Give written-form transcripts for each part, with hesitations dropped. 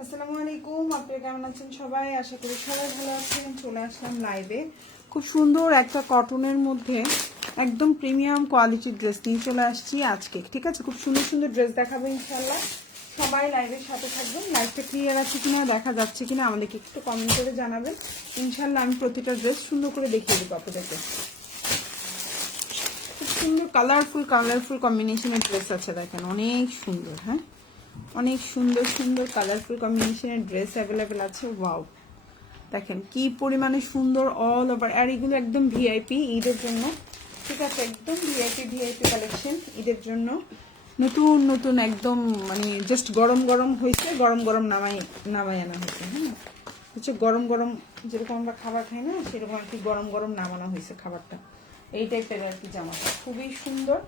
আসসালামু আলাইকুম, আপনারা কেমন আছেন সবাই? আশা করি সবাই ভালো আছেন। চলে আসলাম লাইভে খুব সুন্দর একটা কটনের মধ্যে একদম প্রিমিয়াম কোয়ালিটির ড্রেস নিয়ে চলে আসছি আজকে। ঠিক আছে, খুব সুন্দর সুন্দর ড্রেস দেখাবো ইনশাল্লাহ। সবাই লাইভের সাথে থাকবেন। লাইভটা ক্লিয়ার আছে কিনা, দেখা যাচ্ছে কিনা আমাদেরকে একটু কমেন্ট করে জানাবেন। ইনশাল্লাহ আমি প্রতিটা ড্রেস সুন্দর করে দেখিয়ে দেবো আপনাদেরকে। খুব সুন্দর কালারফুল কম্বিনেশনের ড্রেস আছে, দেখেন অনেক সুন্দর। হ্যাঁ, অনেক সুন্দর সুন্দর কালারফুল কম্বিনেশনের ড্রেস অ্যাভেলেবেল আছে। ওয়াও, দেখেন কি পরিমাণে সুন্দর অল ওভার। আর এগুলো একদম ভিআইপি ঈদের জন্য। ঠিক আছে, একদম ভিআইপি কালেকশন ঈদের জন্য। নতুন নতুন একদম মানে জাস্ট গরম গরম হয়েছে, গরম গরম নামাই আনা হয়েছে। হ্যাঁ, হচ্ছে গরম গরম যেরকম আমরা খাবার খাই না, সেরকম আর কি গরম গরম নামানো হয়েছে খাবারটা। এই টাইপের আর কি জামাটা খুবই সুন্দর।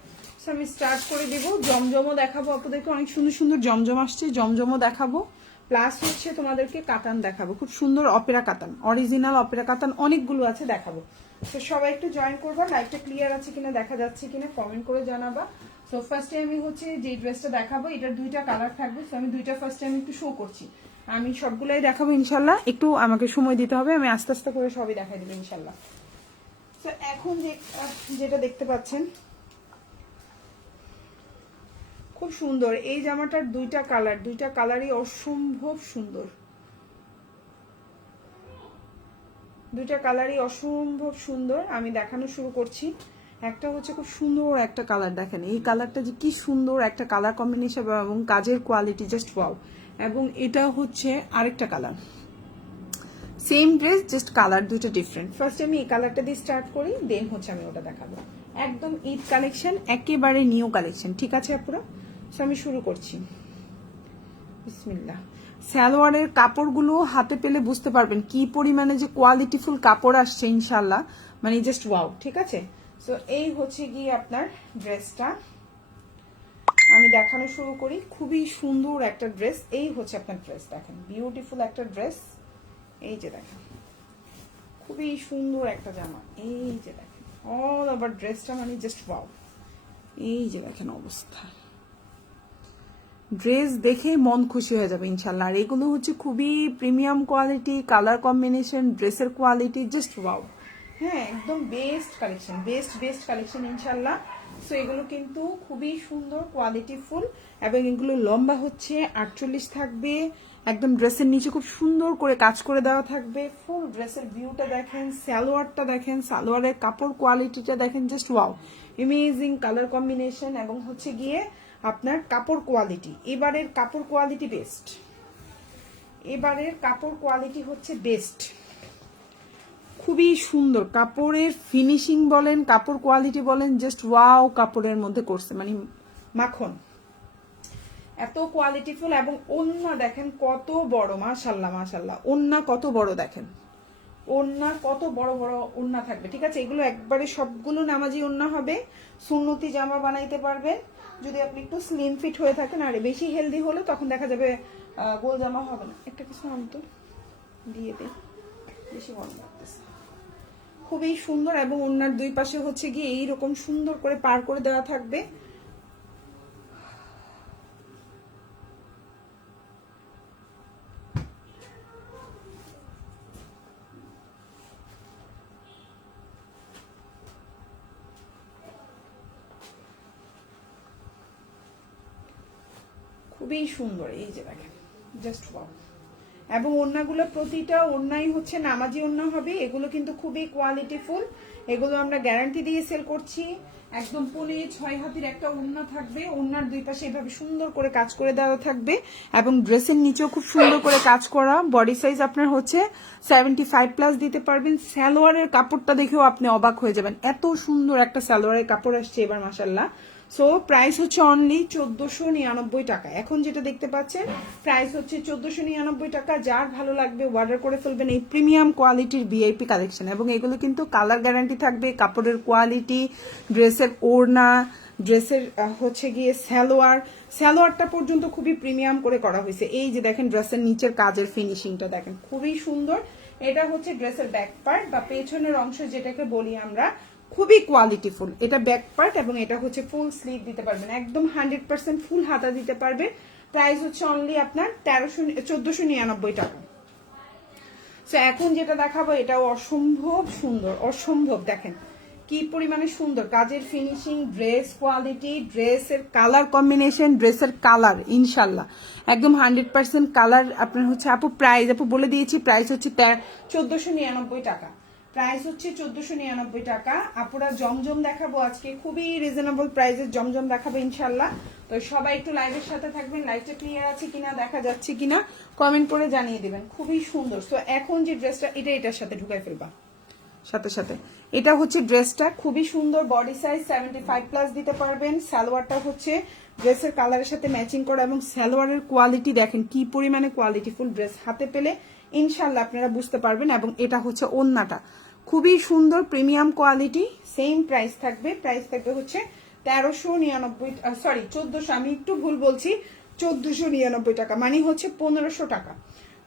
আমি স্টার্ট করে দেবো। জমজমও দেখাবো আপনাদেরকে, অনেক সুন্দর সুন্দর জমজম আসছে, জমজমও দেখাবো। প্লাস হচ্ছে তোমাদেরকে কাতান দেখাবো, খুব সুন্দর অপেরা কাতান, অরিজিনাল অপেরা কাতান অনেকগুলো আছে, দেখাবো। তো সবাই একটু জয়েন করবা। লাইভটা ক্লিয়ার আছে কিনা, দেখা যাচ্ছে কিনা কমেন্ট করে জানাবা। সো ফার্স্টে আমি হচ্ছে যে ড্রেসটা দেখাবো, এটার দুইটা কালার থাকবে। সো আমি দুইটা ফার্স্টে আমি একটু শো করছি। আমি সবগুলাই দেখাবো ইনশাল্লাহ, একটু আমাকে সময় দিতে হবে, আমি আস্তে আস্তে করে সবই দেখাই দেবো ইনশাল্লাহ। তো এখন যেটা দেখতে পাচ্ছেন খুব সুন্দর এই জামাটার দুইটা কালারই অসম্ভব সুন্দর। দুইটা কালারই অসম্ভব সুন্দর। আমি দেখানো শুরু করছি। একটা হচ্ছে খুব সুন্দর একটা কালার, দেখেন এই কালারটা যে কি সুন্দর একটা কালার কম্বিনেশন এবং কাজের কোয়ালিটি জাস্ট ওয়াও। এবং এটা হচ্ছে আরেকটা colour, same dress just colour দুটো ডিফারেন্ট। ফার্স্ট আমি এই কালারটা দিয়ে স্টার্ট করি, দেন হচ্ছে আমি ওটা দেখাবো। একদম ঈদ কালেকশন, একেবারে নিউ কালেকশন। ঠিক আছে আপুরা, সো আমি শুরু করছি। বিসমিল্লাহ। সালোয়ারের কাপড়গুলো হাতে পেলে বুঝতে পারবেন কি পরিমাণে যে কোয়ালিটিফুল কাপড় আসছে ইনশাল্লাহ, মানে জাস্ট ওয়াও। ঠিক আছে, সো এই হচ্ছে গিয়ে আপনার ড্রেসটা, আমি দেখানো শুরু করি। খুবই সুন্দর একটা ড্রেস। এই হচ্ছে আপনার ড্রেস, দেখেন বিউটিফুল একটা ড্রেস। এই যে দেখেন খুবই সুন্দর একটা জামা। এই যে দেখেন অল ওভার ড্রেসটা মানে জাস্ট ওয়াও। এই যে দেখেন অবস্থা, ড্রেস দেখে মন খুশি হয়ে যাবে ইনশাল্লাহ। আর এগুলো হচ্ছে খুবই প্রিমিয়াম কোয়ালিটি, কালার কম্বিনেশন, ড্রেসের কোয়ালিটি জাস্ট ওয়াও। হ্যাঁ, একদম বেস্ট কালেকশন, বেস্ট কালেকশন ইনশাল্লাহ। সো এগুলো কিন্তু খুবই সুন্দর কোয়ালিটিফুল এবং এগুলো লম্বা হচ্ছে 48 থাকবে। একদম ড্রেসের নিচে খুব সুন্দর করে কাজ করে দেওয়া থাকবে। ফুল ড্রেসের ভিউটা দেখেন, সালোয়ারটা দেখেন, সালোয়ারের কাপড় কোয়ালিটিটা দেখেন just wow. Amazing colour combination এবং হচ্ছে গিয়ে আপনার কাপড় কোয়ালিটি। এবারের কাপড় কোয়ালিটি বেস্ট, এবারের কাপড় কোয়ালিটি হচ্ছে বেস্ট। খুবই সুন্দর কাপড়ের ফিনিশিং বলেন, কাপড় কোয়ালিটি বলেন, জাস্ট ওয়াও। কাপড়ের মধ্যে করছে মানে মাখন, এত কোয়ালিটিফুল। এবং ওন্না দেখেন কত বড়, মাশাল্লাহ মাশাল্লাহ। ওন্না কত বড় দেখেন, ওন্না কত বড় বড় ওন্না থাকবে। ঠিক আছে, এগুলো একবারে সবগুলো নামাজি ওন্না হবে। সুন্নতি জামা বানাইতে পারবেন যদি আপনি একটু স্লিম ফিট হয়ে থাকেন। আর বেশি হেলদি হলে তখন দেখা যাবে গোল জামা হবে না। একটা কিছু আনতো দিয়ে দে, বেশি গরম লাগতেছে। খুবই সুন্দর এবং ওন্নার দুই পাশে হচ্ছে গিয়ে এইরকম সুন্দর করে পার করে দেওয়া থাকবে। খুবই সুন্দর, এই যে দেখেন জাস্ট ওয়াও। এবং ওড়নাগুলো প্রতিটা ওড়নাই হচ্ছে নামাজি ওড়না হবে। এগুলো কিন্তু খুবই কোয়ালিটিফুল, এগুলো আমরা গ্যারান্টি দিয়ে সেল করছি। একদম 6 হাতের একটা ওড়না থাকবে, ওড়নার দুই পাশে এভাবে সুন্দর করে কাজ করে দেওয়া থাকবে এবং ড্রেসের নিচেও খুব সুন্দর করে কাজ করা। বডি সাইজ আপনার হচ্ছে 75+ দিতে পারবেন। সালোয়ারের কাপড়টা দেখেও আপনি অবাক হয়ে যাবেন, এত সুন্দর একটা সালোয়ারের কাপড় আসছে এবার মাশাল্লাহ। সো প্রাইস হচ্ছে অনলি 1499 টাকা। এখন যেটা দেখতে পাচ্ছেন প্রাইস হচ্ছে 1499 টাকা। যার ভালো লাগবে অর্ডার করে ফেলবেন এই প্রিমিয়াম কোয়ালিটির ভিআইপি কালেকশন। এবং এগুলো কিন্তু কালার গ্যারান্টি থাকবে, কাপড়ের কোয়ালিটি, ড্রেসের ওড়না, ড্রেসের হচ্ছে গিয়ে সালোয়ারটা পর্যন্ত খুবই প্রিমিয়াম করে করা হয়েছে। এই যে দেখেন ড্রেসের নিচের কাজের ফিনিশিংটা দেখেন খুবই সুন্দর। এটা হচ্ছে ড্রেসের ব্যাক পার্ট বা পেছনের অংশ যেটাকে বলি আমরা, খুবই কোয়ালিটিফুল। এটা ব্যাক পার্ট এবং এটা হচ্ছে ফুল স্লিভ দিতে পারবেন, একদম 100% ফুল হাতা দিতে পারবেন। প্রাইস হচ্ছে অনলি আপনার 1499 টাকা। সো এখন যেটা দেখাবো এটাও অসম্ভব সুন্দর, অসম্ভব, দেখেন কি পরিমাণে সুন্দর কাজের ফিনিশিং, ড্রেস কোয়ালিটি, ড্রেসের কালার কম্বিনেশন, ড্রেসের কালার ইনশাল্লাহ একদম 100% কালার আপনার হচ্ছে। আপু প্রাইস আপু বলে দিয়েছি, প্রাইস হচ্ছে 1499 টাকা। প্রাইস হচ্ছে 1499 টাকা। আপুরা জমজম দেখাবো আজকে, খুবই রিজনেবল প্রাইসের জমজম দেখাবো ইনশাল্লাহ। তো সবাই একটু লাইভের সাথে থাকবেন, লাইভটা ক্লিয়ার আছে কিনা, দেখা যাচ্ছে কিনা কমেন্ট করে জানিয়ে দিবেন। খুবই সুন্দর। সো এখন যে ড্রেসটা এটার সাথে ঢুকাই ফেলবা সাথে সাথে। এটা হচ্ছে ড্রেসটা খুবই সুন্দর, বডি সাইজ 75+ দিতে পারবেন। সালোয়ারটা হচ্ছে ড্রেসের কালারের সাথে ম্যাচিং করা এবং সালোয়ারের কোয়ালিটি দেখেন কি পরিমাণে কোয়ালিটিফুল। ড্রেস হাতে পেলে ইনশাল্লাহ আপনারা বুঝতে পারবেন। এবং এটা হচ্ছে ওড়নাটা খুবই সুন্দর, প্রিমিয়াম কোয়ালিটি। সেম প্রাইস থাকবে, প্রাইস থাকবে হচ্ছে 1399, সরি 1400, আমি একটু ভুল বলছি, 1499 টাকা, মানে হচ্ছে 1500 টাকা।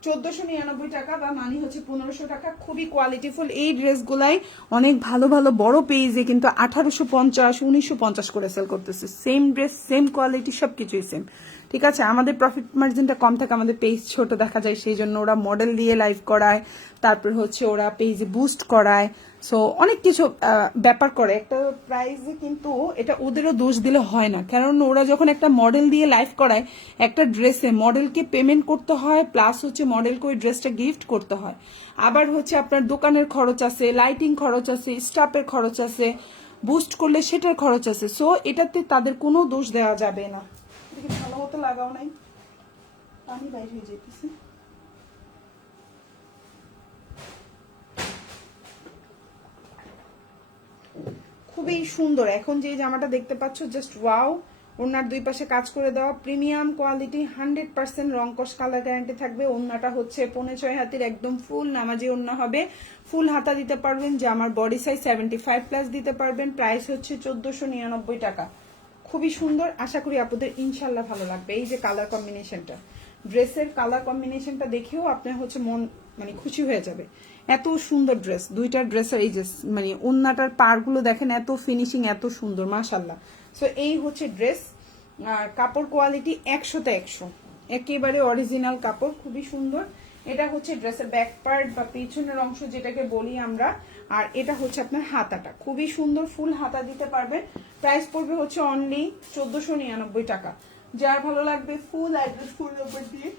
1499 টাকা বা মানে হচ্ছে 1500 টাকা। খুবই কোয়ালিটিফুল এই ড্রেসগুলাই অনেক ভালো ভালো বড় পেজে কিন্তু 1850 1950 করে সেল করতেছে। সেম ড্রেস, সেম কোয়ালিটি, সবকিছুই সেম। ঠিক আছে, আমাদের প্রফিট মার্জিনটা কম থাকে, আমাদের পেজ ছোট দেখা যায়, সেই জন্য ওরা মডেল দিয়ে লাইভ করায়, তারপর হচ্ছে ওরা পেজে বুস্ট করায়, সো অনেক কিছু ব্যাপার করে একটা প্রাইজে। কিন্তু এটা ওদেরও দোষ দিলে হয় না, কারণ ওরা যখন একটা মডেল দিয়ে লাইভ করায় একটা ড্রেসে মডেলকে পেমেন্ট করতে হয়, প্লাস হচ্ছে মডেলকে ওই ড্রেসটা গিফট করতে হয়, আবার হচ্ছে আপনার দোকানের খরচ আছে, লাইটিং খরচ আছে, স্টাফের খরচ আছে, বুস্ট করলে সেটার খরচ আছে। সো এটাতে তাদের কোনো দোষ দেওয়া যাবে না। ভালো মতো লাগাও নাই, পানি বাইর হয়ে যেতেছে। খুবই সুন্দর। এখন যে জামাটা দেখতে পাচ্ছ জাস্ট ওয়াও। ওনার দুই পাশে কাজ করে দেওয়া, প্রিমিয়াম কোয়ালিটি, 100% রংকশ কালার গ্যারান্টি থাকবে। ওন্নাটা হচ্ছে 5.5 হাতের একদম ফুল নামাজি ওন্না হবে, ফুল হাতা দিতে পারবেন। জামার বডি সাইজ 75+ দিতে পারবেন। প্রাইস হচ্ছে 1499 টাকা। খুবই সুন্দর, আশা করি আপনাদের ইনশাল্লাহ ভালো লাগবে। এই যে কালার কম্বিনেশনটা, ড্রেসের কালার কম্বিনেশনটা দেখেও আপনার হচ্ছে মন মানে খুশি হয়ে যাবে। এত সুন্দর ড্রেস, দুইটার ড্রেসের এই যে মানে ওন্নাটার পাড়গুলো দেখেন, এত ফিনিশিং, এত সুন্দর মাশাল্লাহ। সো এই হচ্ছে ড্রেস। আর কাপড় কোয়ালিটি 100তে 100, একেবারে অরিজিনাল কাপড়, খুবই সুন্দর। এটা হচ্ছে ড্রেসের ব্যাক পার্ট বা পিছনের অংশ যেটাকে বলি আমরা। আর এটা হচ্ছে আপনার হাতাটা, খুবই সুন্দর, ফুল হাতা দিতে পারবেন। প্রাইস পড়বে হচ্ছে অনলি 1499 টাকা। যার ভালো লাগবে ফুল অ্যাড্রেস, ফুল নাম্বার দিয়ে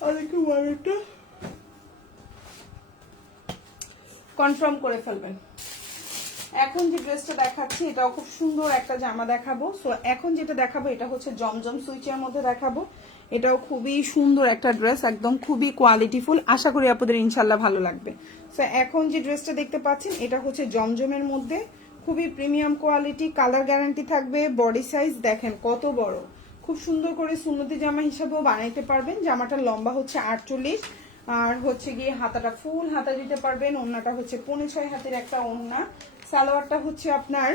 আমাদেরকে ওয়ালেটটা কনফার্ম করে ফেলবেন। এখন যে ড্রেসটা দেখাচ্ছি এটাও খুব সুন্দর একটা জামা দেখাবো। সো এখন যেটা দেখাবো এটা হচ্ছে জমজম সুইচের মধ্যে দেখাবো। এটাও খুবই সুন্দর একটা ড্রেস, একদম খুবই কোয়ালিটিফুল, আশা করি আপনাদের ইনশাল্লাহ ভালো লাগবে। সো এখন যে ড্রেসটা দেখতে পাচ্ছেন এটা হচ্ছে জমজমের মধ্যে, খুবই প্রিমিয়াম কোয়ালিটি, কালার গ্যারান্টি থাকবে। বডি সাইজ দেখেন কত বড়, খুব সুন্দর করে সুন্নতি জামা হিসাবেও বানাইতে পারবেন। জামাটার লম্বা হচ্ছে 48, আর হচ্ছে গিয়ে হাতাটা ফুল হাতা দিতে পারবেন। ওড়নাটা হচ্ছে 5.5 হাতের একটা ওড়না। সালোয়ারটা হচ্ছে আপনার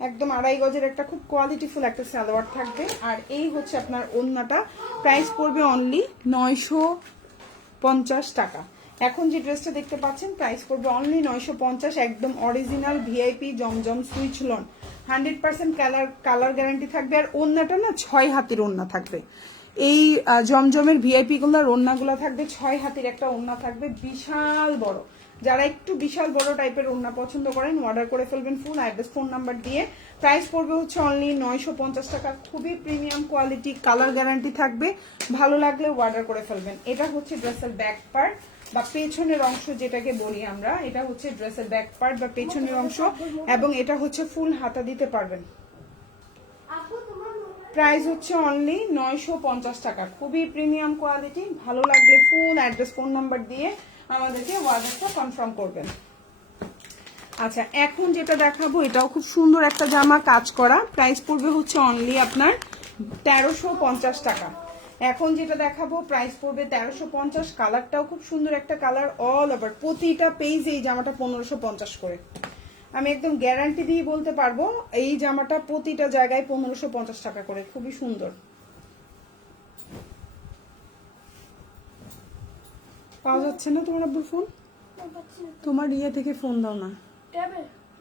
একদম 2.5 গজের একটা খুব কোয়ালিটিফুল একটা সালোয়ার থাকবে। আর এই হচ্ছে আপনার ওড়নাটা। প্রাইস পড়বে অনলি 950 টাকা। এখন যে ড্রেসটা দেখতে পাচ্ছেন প্রাইস পড়বে অনলি 950, একদম অরিজিনাল ভিআইপি জমজম সুইচ লন, 100% কালার গ্যারান্টি থাকবে। আর ওড়নাটা না 6 হাতের ওড়না থাকবে। এই জমজমের ভিআইপি গুলার ওড়নাগুলো থাকবে 6 হাতের একটা ওড়না থাকবে, বিশাল বড়। যারা একটু বিশাল বড় টাইপের ওড়না পছন্দ করেন অর্ডার করে ফেলবেন ফুল অ্যাড্রেস ফোন নাম্বার দিয়ে। প্রাইস পড়বে হচ্ছে অনলি 950 টাকা। খুবই প্রিমিয়াম কোয়ালিটি, কালার গ্যারান্টি থাকবে, ভালো লাগলে অর্ডার করে ফেলবেন। এটা হচ্ছে ড্রেসের ব্যাক পার্ট বা পেছনের অংশ যেটাকে বলি আমরা। এটা হচ্ছে ড্রেসের ব্যাক পার্ট বা পেছনের অংশ, এবং এটা হচ্ছে ফুল হাতা দিতে পারবেন। প্রাইস হচ্ছে অনলি 950 টাকা। খুবই প্রিমিয়াম কোয়ালিটি, ভালো লাগলে ফুল অ্যাড্রেস ফোন নাম্বার দিয়ে আমাদেরকে অর্ডারটা কনফার্ম করবেন। আচ্ছা এখন যেটা দেখাবো এটাও খুব সুন্দর একটা জামা, কাজ করা। প্রাইস পড়বে হচ্ছে অনলি আপনার 1350 টাকা। এখন যেটা দেখাবো প্রাইস পড়বে 1350। কালারটাও খুব সুন্দর একটা কালার, অল ওভার প্রতিটা পেজ এই জামাটা 1550 করে। আমি একদম গ্যারান্টি দিয়ে বলতে পারবো এই জামাটা প্রতিটা জায়গায় 1550 টাকা করে, খুবই সুন্দর। পাওয়া যাচ্ছে না তোমার আব্বুর ফোন? তোমার ইয়ে থেকে ফোন দাও না,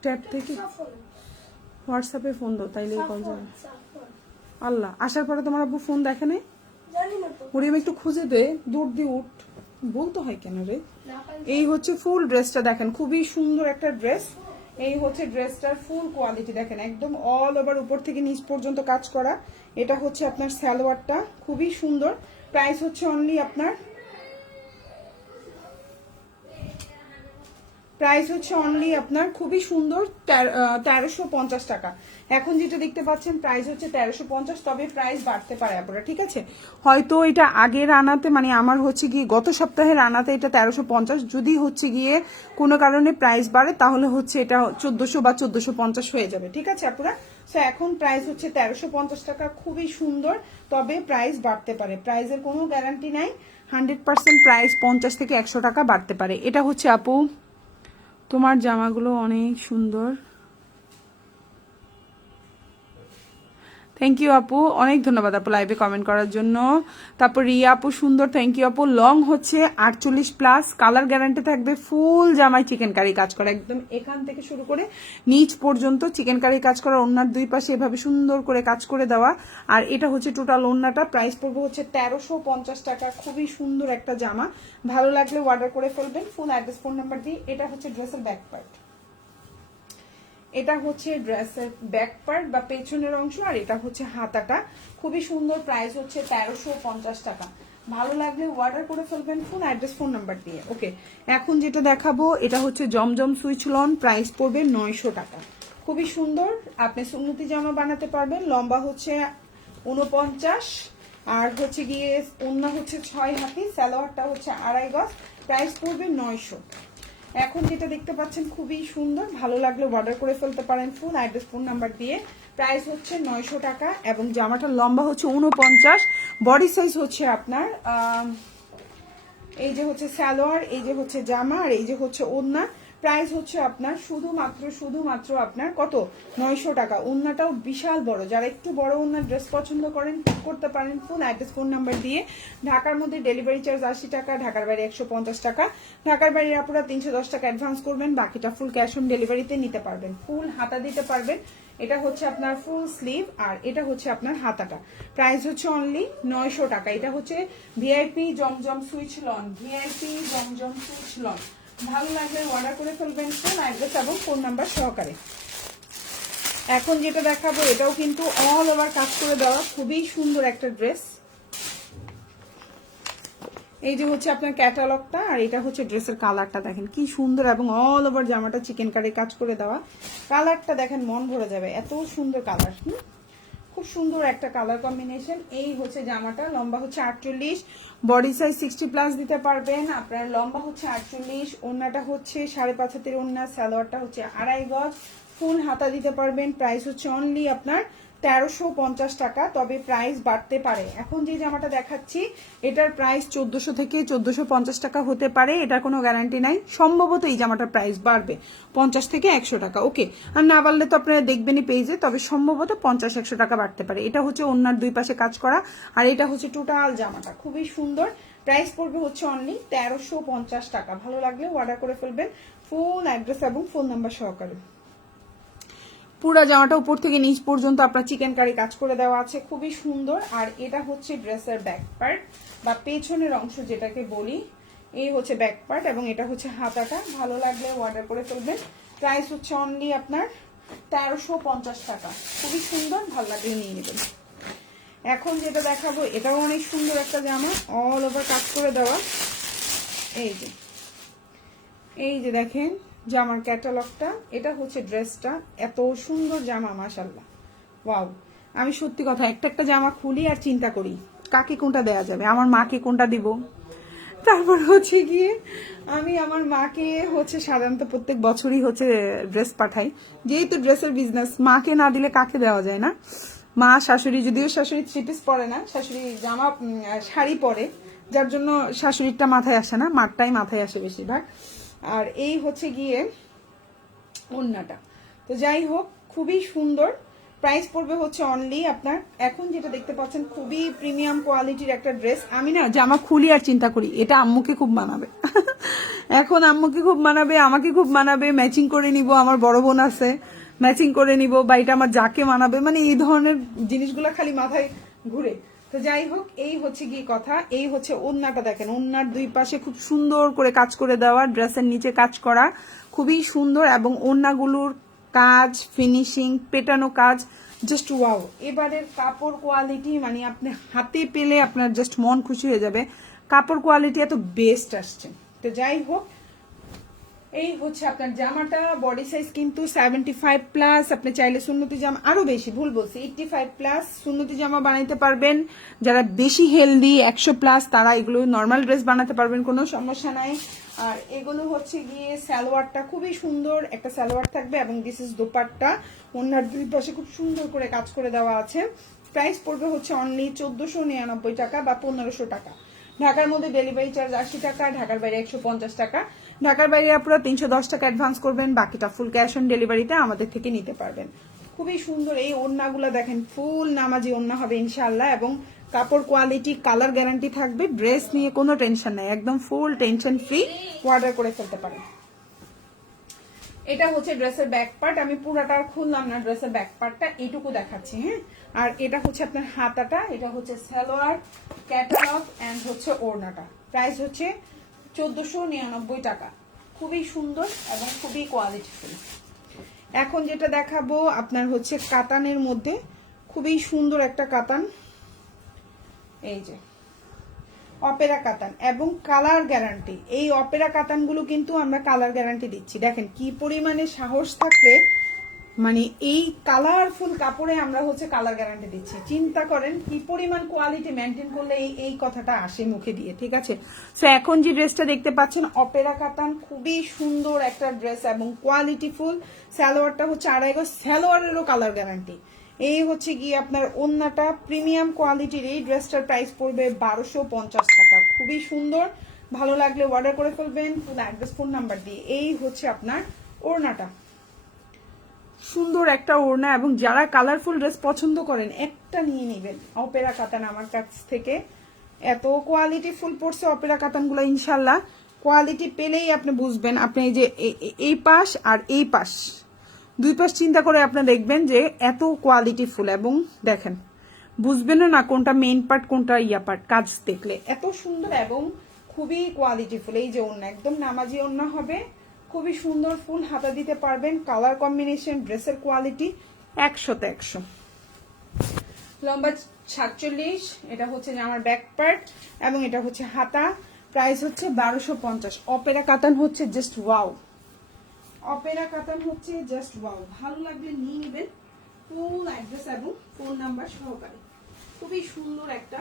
ট্যাব থেকে হোয়াটসঅ্যাপে ফোন দাও, তাইলে কল যাবে। আল্লাহ, আসার পরে তোমার আব্বু ফোন দেখে নাই? জানি না তো। মরিয়ম একটু খুঁজে দে, দৌড় দিয়ে উঠ, বলতে হয় কেন রে। এই হচ্ছে ফুল ড্রেসটা দেখেন, খুবই সুন্দর একটা ড্রেস। এই হচ্ছে ড্রেসটার ফুল কোয়ালিটি দেখেন, একদম অল ওভার উপর থেকে নিচ পর্যন্ত কাজ করা। এটা হচ্ছে আপনার সালোয়ারটা, খুবই সুন্দর। প্রাইস হচ্ছে অনলি আপনার, প্রাইস হচ্ছে অনলি আপনার খুবই সুন্দর 1350 টাকা। এখন যেটা দেখতে পাচ্ছেন প্রাইস হচ্ছে 1350, তবে প্রাইস বাড়তে পারে আপনারা, ঠিক আছে? হয়তো এটা আগের আনাতে, মানে আমার হচ্ছে গিয়ে গত সপ্তাহের আনাতে এটা 1350, যদি হচ্ছে গিয়ে কোনো কারণে প্রাইস বাড়ে তাহলে হচ্ছে এটা 1400 বা 1450 হয়ে যাবে, ঠিক আছে আপনারা? সো এখন প্রাইস হচ্ছে 1350 টাকা, খুবই সুন্দর, তবে প্রাইস বাড়তে পারে, প্রাইসের কোনো গ্যারান্টি নাই। 100% প্রাইস 50 থেকে 100 টাকা বাড়তে পারে। এটা হচ্ছে আপু তোমার জামাগুলো অনেক সুন্দর, থ্যাংক ইউ আপু, অনেক ধন্যবাদ আপু লাইভে কমেন্ট করার জন্য। তারপর রিয়া আপু সুন্দর, থ্যাংক ইউ আপু। লং হচ্ছে 48+, কালার গ্যারান্টি থাকবে, ফুল জামাই চিকেন কারি কাজ করা, একদম এখান থেকে শুরু করে নিচ পর্যন্ত চিকেন কারি কাজ করা, ওড়নার দুই পাশে এভাবে সুন্দর করে কাজ করে দেওয়া। আর এটা হচ্ছে টোটাল ওড়নাটা, প্রাইস পড়বে হচ্ছে 1350 টাকা। খুবই সুন্দর একটা জামা, ভালো লাগলে অর্ডার করে ফেলবেন, ফুল অ্যাড্রেস ফোন নাম্বার দিয়ে। এটা হচ্ছে ড্রেসের ব্যাক পার্ট, এটা হচ্ছে ড্রেসের ব্যাক পার্ট বা পেছনের অংশ, আর এটা হচ্ছে হাতাটা, খুবই সুন্দর। প্রাইস হচ্ছে 1350 টাকা, ভালো লাগলে অর্ডার করে ফেলবেন, ফোন অ্যাড্রেস ফোন নাম্বার দিয়ে। ওকে, এখন যেটা দেখাবো এটা হচ্ছে জমজম সুইচ লন, প্রাইস পড়বে 900 টাকা। খুবই সুন্দর, আপনি সুন্নতি জামা বানাতে পারবেন। লম্বা হচ্ছে 49, আর হচ্ছে গিয়ে ওড়না হচ্ছে 6 হাতি, সালোয়ারটা হচ্ছে 2.5 গজ, প্রাইস পড়বে 900। এখন যেটা দেখতে পাচ্ছেন খুবই সুন্দর, ভালো লাগলে অর্ডার করে ফেলতে পারেন, ফুল অ্যাড্রেস ফোন নাম্বার দিয়ে। প্রাইস হচ্ছে 900 টাকা, এবং জামাটার লম্বা হচ্ছে 49, বডি সাইজ হচ্ছে আপনার এই যে হচ্ছে সালোয়ার, এই যে হচ্ছে জামা, আর এই যে হচ্ছে ওড়না। প্রাইস হচ্ছে আপনার শুধুমাত্র আপনার কত, 900 টাকা। ওড়নাটাও বিশাল বড়, যারা একটু বড় ওড়নার ড্রেস পছন্দ করেন করতে পারেন, ফুল অ্যাড্রেস ফোন নাম্বার দিয়ে। ঢাকার মধ্যে ডেলিভারি চার্জ 80 টাকা, ঢাকার বাইরে 150 টাকা। ঢাকার বাইরে আপনারা 310 টাকা অ্যাডভান্স করবেন, বাকিটা ফুল ক্যাশ অন ডেলিভারিতে নিতে পারবেন। ফুল হাতা দিতে পারবেন, এটা হচ্ছে আপনার ফুল স্লিভ, আর এটা হচ্ছে আপনার হাতাটা। প্রাইস হচ্ছে অনলি 900 টাকা। এটা হচ্ছে ভিআইপি জমজম সুইচ লন, ভিআইপি জমজম সুইচ লন। ভালো লাগলে অর্ডার করে ফেলবেন, ফোন অ্যাড্রেস এবং ফোন নাম্বার সহকারে। এখন যেটা দেখাবো এটাও কিন্তু অল ওভার কাজ করে দেওয়া, খুবই সুন্দর একটা ড্রেস। এই যে হচ্ছে আপনার ক্যাটালগটা, আর এটা হচ্ছে ড্রেসের কালারটা দেখেন কি সুন্দর, এবং অল ওভার জামাটা চিকেন কারি কাজ করে দেওয়া। কালারটা দেখেন, মন ভরে যাবে, এত সুন্দর কালার, খুব সুন্দর একটা কালার কম্বিনেশন। এই হচ্ছে জামাটা, লম্বা হচ্ছে 48, বডি সাইজ 60+ দিতে পারবেন আপনার, লম্বা হচ্ছে 48, ওড়নাটা হচ্ছে 5.5 হাতের ওড়না, সালোয়ারটা হচ্ছে 2.5 গজ, ফুল হাতা দিতে পারবেন। প্রাইস হচ্ছে অনলি আপনার 1350 টাকা, তবে প্রাইস বাড়তে পারে। এখন যে জামাটা দেখাচ্ছি এটার প্রাইস 1400 থেকে 1450 টাকা হতে পারে, এটার কোনো গ্যারান্টি নাই। সম্ভবত এই জামাটার প্রাইস বাড়বে 50 থেকে 100 টাকা, ওকে। আর না বাড়লে তো আপনারা দেখবেনই পেজে, তবে সম্ভবত 50-100 টাকা বাড়তে পারে। এটা হচ্ছে ওড়নার দুই পাশে কাজ করা, আর এটা হচ্ছে টোটাল জামাটা, খুবই সুন্দর। প্রাইস পড়বে হচ্ছে অনলি 1350 টাকা। ভালো লাগলে অর্ডার করে ফেলবেন, ফুল অ্যাড্রেস এবং ফোন নাম্বার সহকারে। পুরা জামাটা উপর থেকে নিচ পর্যন্ত আপনার চিকেন কারি কাজ করে দেওয়া আছে, খুবই সুন্দর। আর এটা হচ্ছে ড্রেসের ব্যাক পার্ট বা পেছনের অংশ যেটাকে বলি, এই হচ্ছে ব্যাক পার্ট, এবং এটা হচ্ছে হাতাটা। ভালো লাগলে অর্ডার করে ফেলবেন, প্রাইস হচ্ছে অনলি আপনার 1350 টাকা। খুবই সুন্দর, ভালো লাগলে নিয়ে নেবেন। এখন যেটা দেখাবো এটাও অনেক সুন্দর একটা জামা, অল ওভার কাজ করে দেওয়া। এই যে দেখেন জামার ক্যাটালগটা, এটা হচ্ছে ড্রেসটা, এত সুন্দর জামা, মাশাআল্লাহ, ওয়াও। আমি সত্যি কথা একটা জামা খুলি আর চিন্তা করি কাকে কোনটা দেয়া যাবে, আমার মাকে কোনটা দিব। তারপর হচ্ছে গিয়ে আমি আমার মাকে হচ্ছে সাধারণত প্রত্যেক বছরই হচ্ছে ড্রেস পাঠাই, যেহেতু ড্রেসের বিজনেস, মাকে না দিলে কাকে দেওয়া যায় না। মা শাশুড়ি, যদিও শাশুড়ি 3 পিস পরে না, শাশুড়ি জামা শাড়ি পরে, যার জন্য শাশুড়িরটা মাথায় আসে না, মারটাই মাথায় আসে বেশিরভাগ। আর এই হচ্ছে গিয়ে ওড়নাটা, তো যাই হোক খুবই সুন্দর। প্রাইস পড়বে হচ্ছে অনলি আপনার, এখন যেটা দেখতে পাচ্ছেন খুবই প্রিমিয়াম কোয়ালিটির একটা ড্রেস। আমি না জামা খুলি আর চিন্তা করি এটা আম্মুকে খুব মানাবে এখন আম্মুকে খুব মানাবে, আমাকে খুব মানাবে, ম্যাচিং করে নিব, আমার বড় বোন আছে, ম্যাচিং করে নিব, বা এটা আমার যাকে মানাবে, মানে এই ধরনের জিনিসগুলো খালি মাথায় ঘুরে। তো যাই হোক, এই হচ্ছে কি কথা। এই হচ্ছে ওড়নাটা, দেখেন ওড়নার দুই পাশে খুব সুন্দর করে কাজ করে দেওয়া, ড্রেসের নিচে কাজ করা, খুবই সুন্দর। এবং ওড়নাগুলোর কাজ, ফিনিশিং, পেটানো কাজ, জাস্ট ওয়াও। এবারের কাপড় কোয়ালিটি মানে আপনি হাতে পেলে আপনার জাস্ট মন খুশি হয়ে যাবে, কাপড় কোয়ালিটি এত বেস্ট আসছে। তো যাই হোক, এই হচ্ছে আপনার জামাটা। বডি সাইজ কিন্তু 75+। আপনি চাইলে সুন্নতি জামা, আরো বেশি, ভুল বলছি, 85+ সুন্নতি জামা বানাইতে পারবেন। যারা বেশি হেলদি 100+, তারা এগুলো নর্মাল ড্রেস বানাতে পারবেন, কোনো সমস্যা নাই। আর এগুলো হচ্ছে গিয়ে সালোয়ারটা খুবই সুন্দর একটা সালোয়ার থাকবে, এবং দিস ইজ দোপাট্টা। ওনার দুই পাশে খুব সুন্দর করে কাজ করে দেওয়া আছে। প্রাইস পড়বে হচ্ছে অনলি 1499 টাকা বা 1500 টাকা। ঢাকার মধ্যে ডেলিভারি চার্জ 80 টাকা, ঢাকার বাইরে 150 টাকা। ঢাকার বাইরে আপনারা 310 টাকা অ্যাডভান্স করবেন, বাকিটা ফুল ক্যাশ অন ডেলিভারিতে আমাদের থেকে নিতে পারবেন। খুবই সুন্দর এই ওড়নাগুলো দেখেন, ফুল নামাজি ওড়না হবে ইনশাআল্লাহ, এবং কাপড় কোয়ালিটি, কালার গ্যারান্টি থাকবে। ড্রেস নিয়ে কোনো টেনশন নাই, একদম ফুল টেনশন ফ্রি অর্ডার করে ফেলতে পারেন। এটা হচ্ছে ড্রেসের ব্যাক পার্ট, আমি পুরাটা খুললাম না, ড্রেসের ব্যাক পার্টটা এইটুকু দেখাচ্ছি। হ্যাঁ, আর এটা হচ্ছে আপনার হাতাটা, এটা হচ্ছে সালোয়ার, ক্যাটালগ এন্ড হচ্ছে ওড়নাটা। প্রাইস হচ্ছে 1499 টাকা। খুবই সুন্দর এবং খুবই কোয়ালিটিফুল। এখন যেটা দেখাবো আপনার হচ্ছে কাতানের মধ্যে, খুবই সুন্দর একটা কাতান, এই যে অপেরা কাতান এবং কালার গ্যারান্টি। এই অপেরা কাতানগুলো কিন্তু আমরা কালার গ্যারান্টি দিচ্ছি। দেখেন কি পরিমাণে সাহস থাকলে মানে এই কালারফুল কাপড়ে আমরা হচ্ছে কালার গ্যারান্টি দিচ্ছি। চিন্তা করেন কি পরিমাণ কোয়ালিটি মেনটেন করলে এই কথাটা আসে মুখে দিয়ে, ঠিক আছে। সো এখন যে ড্রেসটা দেখতে পাচ্ছেন অপেরা কাতান, খুবই সুন্দর একটা ড্রেস এবং কোয়ালিটিফুল। সালোয়ারটা হচ্ছে 2.5 গজ, সালোয়ারেরও কালার গ্যারান্টি। এই হচ্ছে গিয়ে আপনার ওন্নাটা, প্রিমিয়াম কোয়ালিটির এই ড্রেসটার প্রাইস পড়বে 1250 টাকা। খুবই সুন্দর, ভালো লাগলে অর্ডার করে ফেলবেন ফুল অ্যাড্রেস, ফোন নাম্বার দিয়ে। এই হচ্ছে আপনার ওড়নাটা, সুন্দর একটা ওড়না। এবং যারা কালারফুল ড্রেস পছন্দ করেন একটা নিয়ে নেবেন অপেরা কাতান আমার কাছ থেকে। এত কোয়ালিটি ফুল পড়ছে অপেরা কাতানগুলো, ইনশাল্লাহ কোয়ালিটি পেলেই আপনি বুঝবেন। আপনি এই যে এই পাশ আর এই পাশ, দুই পাশ চিন্তা করে আপনি দেখবেন যে এত কোয়ালিটি ফুল, এবং দেখেন বুঝবেন না কোনটা মেইন পার্ট কোনটা ইয়া পার্ট, কাজ দেখলে এত সুন্দর এবং খুবই কোয়ালিটিফুল। এই যে ওড়না একদম নামাজি ওড়না হবে, খুবই সুন্দর, ফুল হাতা দিতে পারবেন। কালার কম্বিনেশন, ড্রেসের কোয়ালিটি 100তে 100। লম্বা 47, এটা হচ্ছে আমার ব্যাক পার্ট এবং এটা হচ্ছে হাতা। প্রাইস হচ্ছে 1250। অপেরা কাতান হচ্ছে জাস্ট ওয়াও, অপেরা কাতান হচ্ছে জাস্ট ওয়াও। ভালো লাগলে নিয়ে নেবেন ফুল অ্যাড্রেস এবং ফোন নাম্বার সহকারে। খুবই সুন্দর একটা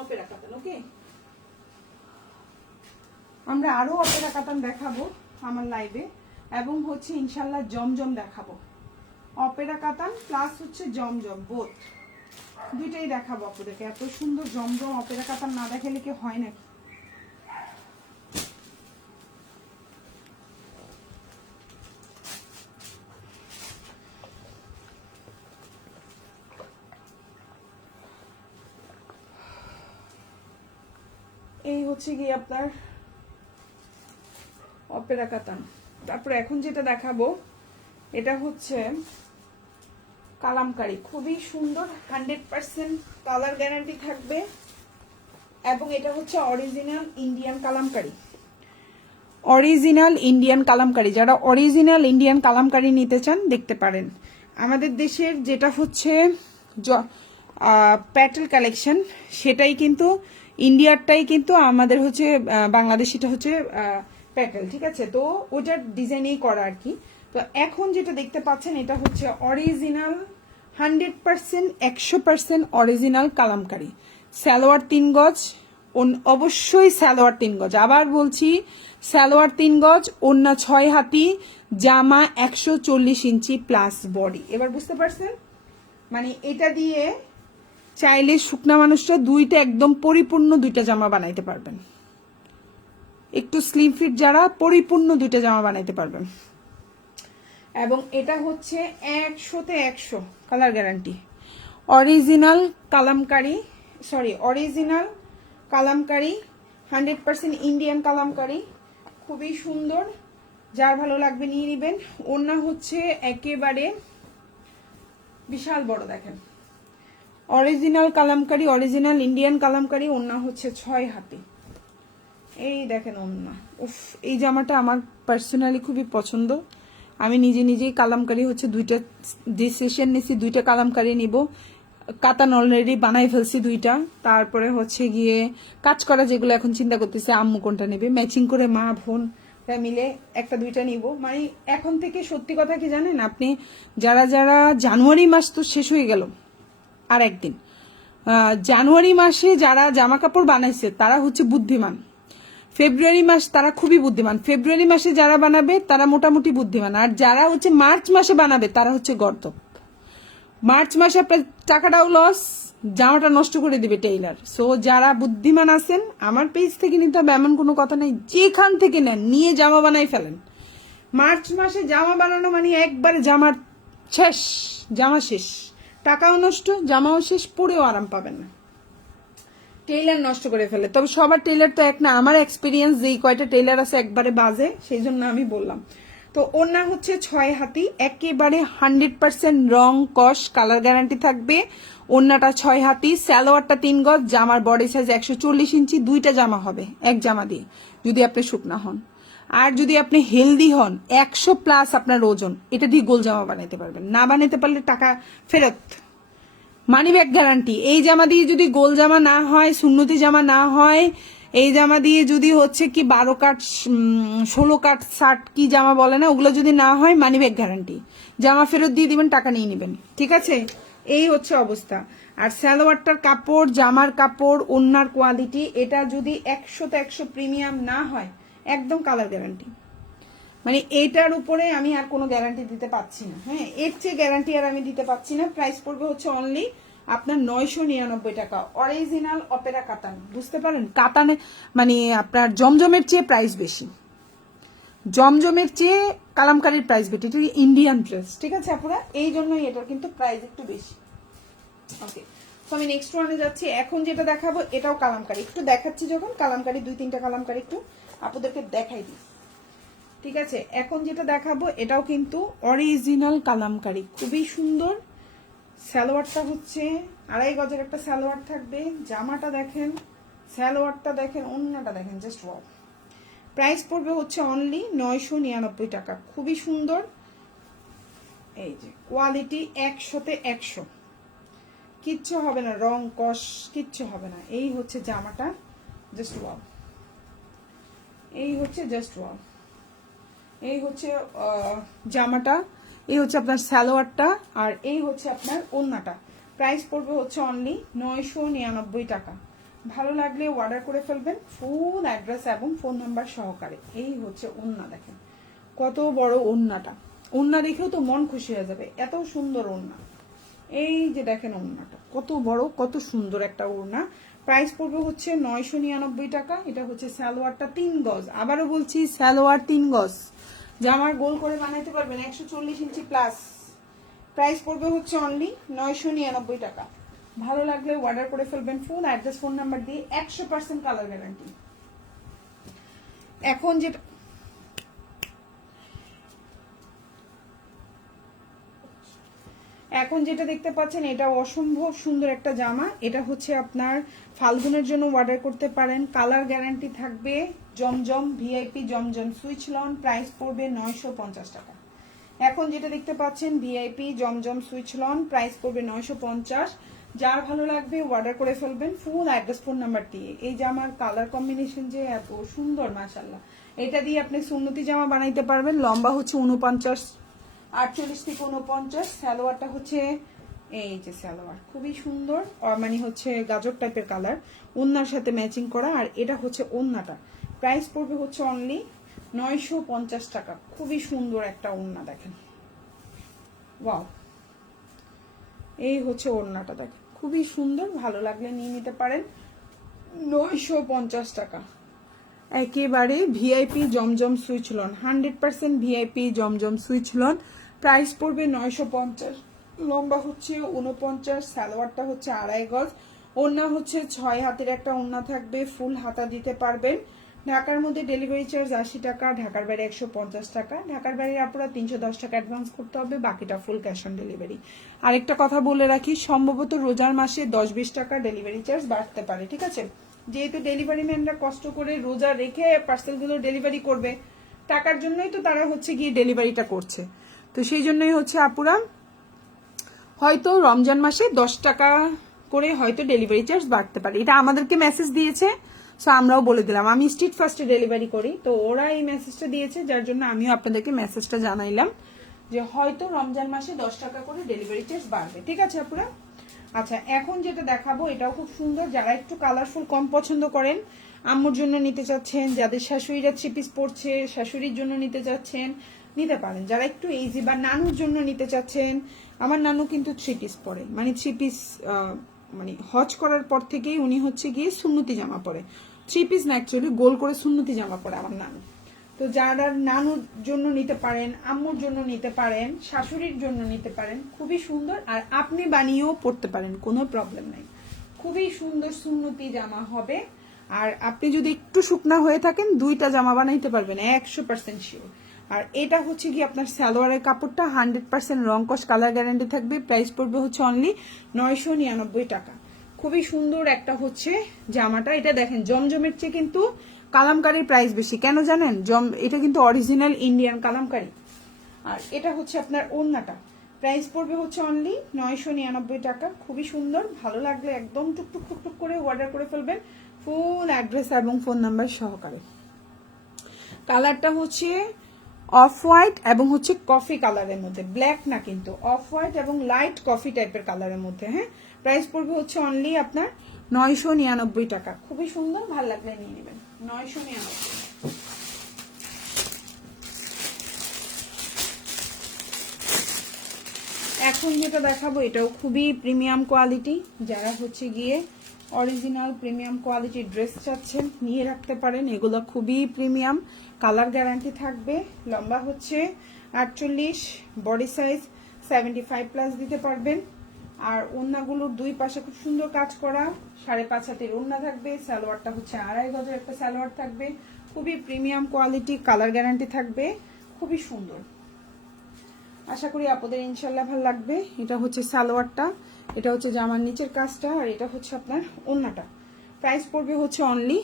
অপেরা কাতান। ওকে, আমরা আরো অপেরা কাতান দেখাবো আমার লাইভে, এবং হচ্ছে ইনশাল্লাহ জমজম দেখাবো। অপেরা কাতান প্লাস হচ্ছে জমজম, বোথ দুইটাই দেখাবো আপনাদেরকে। এত সুন্দর জমজম অপেরা কাতান না দেখালে কি হয় নাকি। এই হচ্ছে গিয়ে আপনার অপেরা কাতান। তারপর এখন যেটা দেখাবো এটা হচ্ছে কালামকারী, খুবই সুন্দর, 100% কালার গ্যারান্টি থাকবে, এবং এটা হচ্ছে original Indian Kalamkari. Original Indian Kalamkari, যারা অরিজিনাল ইন্ডিয়ান কালামকারী নিতে চান দেখতে পারেন। আমাদের দেশের যেটা হচ্ছে প্যাটেল কালেকশন, সেটাই কিন্তু ইন্ডিয়ারটাই কিন্তু আমাদের হচ্ছে বাংলাদেশিটা হচ্ছে প্যাটেল, ঠিক আছে। তো ওটার ডিজাইনেই করা আর কি। তো এখন যেটা দেখতে পাচ্ছেন এটা হচ্ছে অরিজিনাল 100%, 100% অরিজিনাল কালামকারী। সালোয়ার 3 গজ, অবশ্যই সালোয়ার 3 গজ, আবার বলছি সালোয়ার 3 গজ, ওন্না 6 হাতি, জামা 140 ইঞ্চি প্লাস বডি। এবার বুঝতে পারছেন, মানে এটা দিয়ে চাইলে শুকনা মানুষরা দুইটা একদম পরিপূর্ণ দুইটা জামা বানাইতে পারবেন। একটু স্লিম ফিট যারা, পরিপূর্ণ দুইটা জামা বানাইতে পারবেন। এবং এটা হচ্ছে 100তে 100 colour guarantee. Original Kalamkari, sorry original Kalamkari, 100% Indian Kalamkari, খুবই সুন্দর। যার ভালো লাগবে নিয়ে নেবেন। ওড়না হচ্ছে একেবারে বিশাল বড় দেখেন, original Kalamkari, original Indian Kalamkari. ওন্না হচ্ছে 6 হাতে। এই দেখেন ওন্না, উফ এই জামাটা আমার পার্সোনালি খুবই পছন্দ। আমি নিজেই কালামকারী হচ্ছে 2টা ডিসিশন নিছি, 2টা কালামকারী নিব। কাতান অলরেডি বানাই ফেলছি 2টা। তারপরে হচ্ছে গিয়ে কাজ করা যেগুলো এখন চিন্তা করতেছে আম্মু কোনটা নেবে, ম্যাচিং করে মা বোন মিলে 1-2টা নিব। মানে এখন থেকে সত্যি কথা কি জানেন আপনি, যারা জানুয়ারি মাস তো শেষ হয়ে গেল আর একদিন, জানুয়ারি মাসে যারা জামা কাপড় বানাইছে তারা হচ্ছে বুদ্ধিমান। ফেব্রুয়ারি মাস তারা খুবই বুদ্ধিমান, ফেব্রুয়ারি মাসে যারা বানাবে তারা মোটামুটি বুদ্ধিমান, আর যারা হচ্ছে মার্চ মাসে বানাবে তারা হচ্ছে গর্দভ। মার্চ মাসে আপনার টাকাটাও লস, জামাটা নষ্ট করে দিবে টেইলার। সো যারা বুদ্ধিমান আছেন আমার পেজ থেকে নিতে হবে এমন কোনো কথা নেই, যেখান থেকে নেন নিয়ে জামা বানাই ফেলেন। মার্চ মাসে জামা বানানো মানে একবারে জামার শেষ, জামা শেষ, টাকাও নষ্ট, জামাও শেষ, পরেও আরাম পাবেন না, টেইলার নষ্ট করে ফেলে। তবে সবার টেইলার তো এক না, আমার এক্সপিরিয়েন্স যেই কয়টা টেইলার আছে একবারে বাজে, সেই জন্য আমি বললাম। তো ওন্না হচ্ছে 6 হাতি, একেবারে 100% রং কস কালার গ্যারান্টি থাকবে। ওন্নাটা 6 হাতি, সালোয়ারটা 3 গজ, জামার বডি সাইজ 140 ইঞ্চি, 2টা জামা হবে এক জামা দিয়ে যদি আপনি শুকনা হন। আর যদি আপনি হেলদি হন 100+ আপনার ওজন, এটা দিয়ে গোল জামা বানাইতে পারবেন, না বানাইতে পারলে টাকা ফেরত, মানি ব্যাগ গ্যারান্টি। এই জামা দিয়ে যদি গোল জামা না হয়, সুন্নতি জামা না হয়, এই জামা দিয়ে যদি হচ্ছে কি 12 কাট 16 কাট 60 কি জামা বলে না, ওগুলো যদি না হয় মানি ব্যাগ গ্যারান্টি, জামা ফেরত দিয়ে দিবেন, টাকা নিয়ে নেবেন, ঠিক আছে? এই হচ্ছে অবস্থা। আর সালোয়ারটার কাপড়, জামার কাপড়, ওন্নার কোয়ালিটি, এটা যদি 100তে 100 প্রিমিয়াম না হয় একদম কালার গ্যারান্টি। মানে এইটার উপরে আমি আর কোনো গ্যারান্টি দিতে পাচ্ছি না। হ্যাঁ, এর চেয়ে গ্যারান্টি আর আমি দিতে পাচ্ছি না। প্রাইস পড়বে হচ্ছে অনলি আপনার 999 টাকা, অরিজিনাল অপেরা কাতান। বুঝতে পারেন, কাতানে মানে আপনার জমজমের চেয়ে প্রাইস বেশি, জমজমের চেয়ে কালামকারীর প্রাইস বেশি, এটা ইন্ডিয়ান ড্রেস, ঠিক আছে আপুরা? এই জন্যই এটার কিন্তু প্রাইস একটু বেশি। ওকে, তো আমি নেক্সট ওয়ানে যাচ্ছি। এখন যেটা দেখাবো এটাও কালামকারী, একটু দেখাচ্ছি যখন কালামকারী 2-3টা কালামকারী একটু আপুদেরকে দেখাই দিই, ঠিক আছে? এখন যেটা দেখাবো এটাও কিন্তু অরিজিনাল কালামকারী, খুবই সুন্দর। সালোয়ারটা হচ্ছে 2.5 গজের একটা সালোয়ার থাকবে, জামাটা দেখেন, সালোয়ারটা দেখেন, ওন্নাটা দেখেন, জাস্ট ওয়াও। প্রাইস পড়বে হচ্ছে অনলি 999 টাকা, খুবই সুন্দর। এই যে কোয়ালিটি 100তে 100, কিচ্ছু হবে না, রং কস কিচ্ছু হবে না। এই হচ্ছে জামাটা, জাস্ট ওয়াও, এই হচ্ছে জাস্ট ওয়াও। এই হচ্ছে জামাটা, এই হচ্ছে আপনার সালোয়ারটা, আর এই হচ্ছে আপনার ওন্নাটা। প্রাইস পড়বে হচ্ছে অনলি 999 টাকা। ভালো লাগলে অর্ডার করে ফেলবেন, ফুল অ্যাড্রেস এবং ফোন নাম্বার সহকারে। এই হচ্ছে ওন্না, দেখেন কত বড় ওন্নাটা, ওন্না দেখেও তো মন খুশি হয়ে যাবে, এত সুন্দর ওন্না। এই যে দেখেন ওন্নাটা কত বড়, কত সুন্দর একটা ওড়না। প্রাইস পড়বে হচ্ছে 999 টাকা। এটা হচ্ছে সালোয়ারটা 3 গজ, আবারও বলছি সালোয়ার 3 গজ, জামার গোল করে বানাইতে পারবেন 140 ইঞ্চি প্লাস। প্রাইস পড়বে হচ্ছে অনলি 999 টাকা। ভালো লাগলে অর্ডার করে ফেলবেন, ফুল অ্যাড্রেস ফোন নাম্বার দিয়ে, 100% কালার গ্যারান্টি। এখন যেটা দেখতে পাচ্ছেন এটা অসম্ভব সুন্দর একটা জামা। এটা হচ্ছে আপনার ফাল্গুনের জন্য অর্ডার করতে পারেন, কালার গ্যারান্টি থাকবে। জমজম ভিআইপি জমজম সুইচ লন, প্রাইস পড়বে 950 টাকা। এখন যেটা দেখতে পাচ্ছেন ভিআইপি জমজম সুইচ লন, প্রাইস পড়বে 950। যার ভালো লাগবে অর্ডার করে ফেলবেন, ফুল অ্যাড্রেস ফোন নাম্বার দিয়ে। এই জামার কালার কম্বিনেশন যে এত সুন্দর মাশাআল্লাহ। এটা দিয়ে আপনি সুন্নতি জামা বানাইতে পারবেন। লম্বা হচ্ছে 49, 48 থেকে 49। সালোয়ারটা হচ্ছে এই যে সালোয়ার, খুবই সুন্দর, মানে হচ্ছে গাজর টাইপের কালার, ওন্নার সাথে ম্যাচিং করা। আর এটা হচ্ছে ওন্নাটা, প্রাইস পড়বে হচ্ছে অনলি 950 টাকা। খুবই সুন্দর একটা ওন্না, দেখেন ওয়াও। এই হচ্ছে ওড়নাটা, দেখেন খুবই সুন্দর, ভালো লাগলে নিয়ে নিতে পারেন। 950 টাকা, একেবারে ভিআইপি জমজম সুইচ লন, 100% ভিআইপি জমজম সুইচ লন। প্রাইস পড়বে 950। লম্বা হচ্ছে 49, সালোয়ারটা হচ্ছে 2.5 গজ, ওড়না হচ্ছে 6 হাতের একটা ওড়না থাকবে, ফুল হাতা দিতে পারবেন। ঢাকার মধ্যে ডেলিভারি চার্জ 80 টাকা, ঢাকার বাইরে 150 টাকা। ঢাকার বাইরে আপনারা 310 টাকা অ্যাডভান্স করতে হবে, বাকিটা ফুল ক্যাশ অন ডেলিভারি। আরেকটা কথা বলে রাখি, সম্ভবত রোজার মাসে 10-20 টাকা ডেলিভারি চার্জ বাড়তে পারে, ঠিক আছে? যেহেতু ডেলিভারি ম্যানরা কষ্ট করে রোজা রেখে পার্সেলগুলো ডেলিভারি করবে, টাকার জন্যই তো তারা হচ্ছে গিয়ে ডেলিভারিটা করছে। তো সেই জন্যই হচ্ছে আপুরা হয়তো রমজান মাসে 10 টাকা করে হয়তো ডেলিভারি চার্জ বাড়তে পারে। এটা আমাদেরকে মেসেজ দিয়েছে, সো আমরাও বলে দিলাম। আমি স্ট্রিট ফার্স্টে ডেলিভারি করি, তো ওরা এই মেসেজটা দিয়েছে, যার জন্য আমিও আপনাদেরকে মেসেজটা জানাইলাম যে হয়তো রমজান মাসে 10 টাকা করে ডেলিভারি চার্জ বাড়বে, ঠিক আছে আপুরা? আচ্ছা, এখন যেটা দেখাবো এটাও খুব সুন্দর। যারা একটু কালারফুল কম পছন্দ করেন, আম্মুর জন্য নিতে চাচ্ছেন, যাদের শাশুড়িরা 3 পিস পরছে শাশুড়ির জন্য নিতে চাচ্ছেন, নিতে পারেন। যারা একটু ইজি বা নানুর জন্য নিতে চাচ্ছেন, আমার নানু কিন্তু 3 পিস পরে, মানে 3 পিস মানে হজ করার পর থেকেই উনি হচ্ছে গিয়ে সুন্নতি জামা পরে। 3 পিস না, অ্যাকচুয়ালি গোল করে সুন্নতি জামা পরে আমার নানু। তো যারা নানুর জন্য নিতে পারেন, আম্মুর জন্য নিতে পারেন, শাশুড়ির জন্য নিতে পারেন, খুবই সুন্দর। আর আপনি বানিয়েও পরতে পারেন, কোনো প্রবলেম নাই। খুবই সুন্দর সুন্নতি জামা হবে। আর আপনি যদি একটু শুকনা হয়ে থাকেন, 2টা জামা বানাইতে পারবেন 100% শিওর। আর এটা হচ্ছে কি আপনার সালোয়ারের কাপড়টা 100% রংকশ, কালার গ্যারান্টি থাকবে। প্রাইস পড়বে হচ্ছে অনলি 999 টাকা। খুবই সুন্দর একটা হচ্ছে জামাটা। এটা দেখেন জমজমের চেয়ে কিন্তু কালামকারীর প্রাইস বেশি, কেন জানেন? এটা কিন্তু অরিজিনাল ইন্ডিয়ান কালামকারী। আর এটা হচ্ছে আপনার ওড়নাটা, প্রাইস পড়বে হচ্ছে অনলি 999 টাকা। খুবই সুন্দর, ভালো লাগলে একদম টুকটুক টুকটুক করে অর্ডার করে ফেলবেন, ফুল অ্যাড্রেস এবং ফোন নাম্বার সহকারে। কালারটা হচ্ছে অফ হোয়াইট এবং হচ্ছে কফি কালারের মধ্যে, ব্ল্যাক না কিন্তু, অফ হোয়াইট এবং লাইট কফি টাইপের কালারের মধ্যে। হ্যাঁ, প্রাইস পড়বে হচ্ছে অনলি আপনার 999 টাকা। খুবই সুন্দর, ভালো লাগলে নিয়ে নেবেন। 999। এখন যেটা দেখাবো এটাও খুবই প্রিমিয়াম কোয়ালিটি। যারা হচ্ছে গিয়ে অরিজিনাল প্রিমিয়াম কোয়ালিটির ড্রেস চাচ্ছেন, নিয়ে রাখতে পারেন। এগুলো খুবই প্রিমিয়াম, কালার গ্যারান্টি থাকবে। লম্বা হচ্ছে 48, বডি সাইজ 75+ দিতে পারবেন। আর ওড়নাগুলোর 2 পাশে খুব সুন্দর কাজ করা, 5.5 হাতের ওড়না থাকবে। সালোয়ারটা হচ্ছে 2.5 গজের একটা সালোয়ার থাকবে। খুবই প্রিমিয়াম কোয়ালিটি, কালার গ্যারান্টি থাকবে, খুবই সুন্দর। আশা করি আপনাদের ইনশাল্লাহ ভালো লাগবে। এটা হচ্ছে সালোয়ারটা, এটা হচ্ছে জামার নিচের কাজটা, আর এটা হচ্ছে আপনার ওড়নাটা। প্রাইস পড়বে হচ্ছে অনলি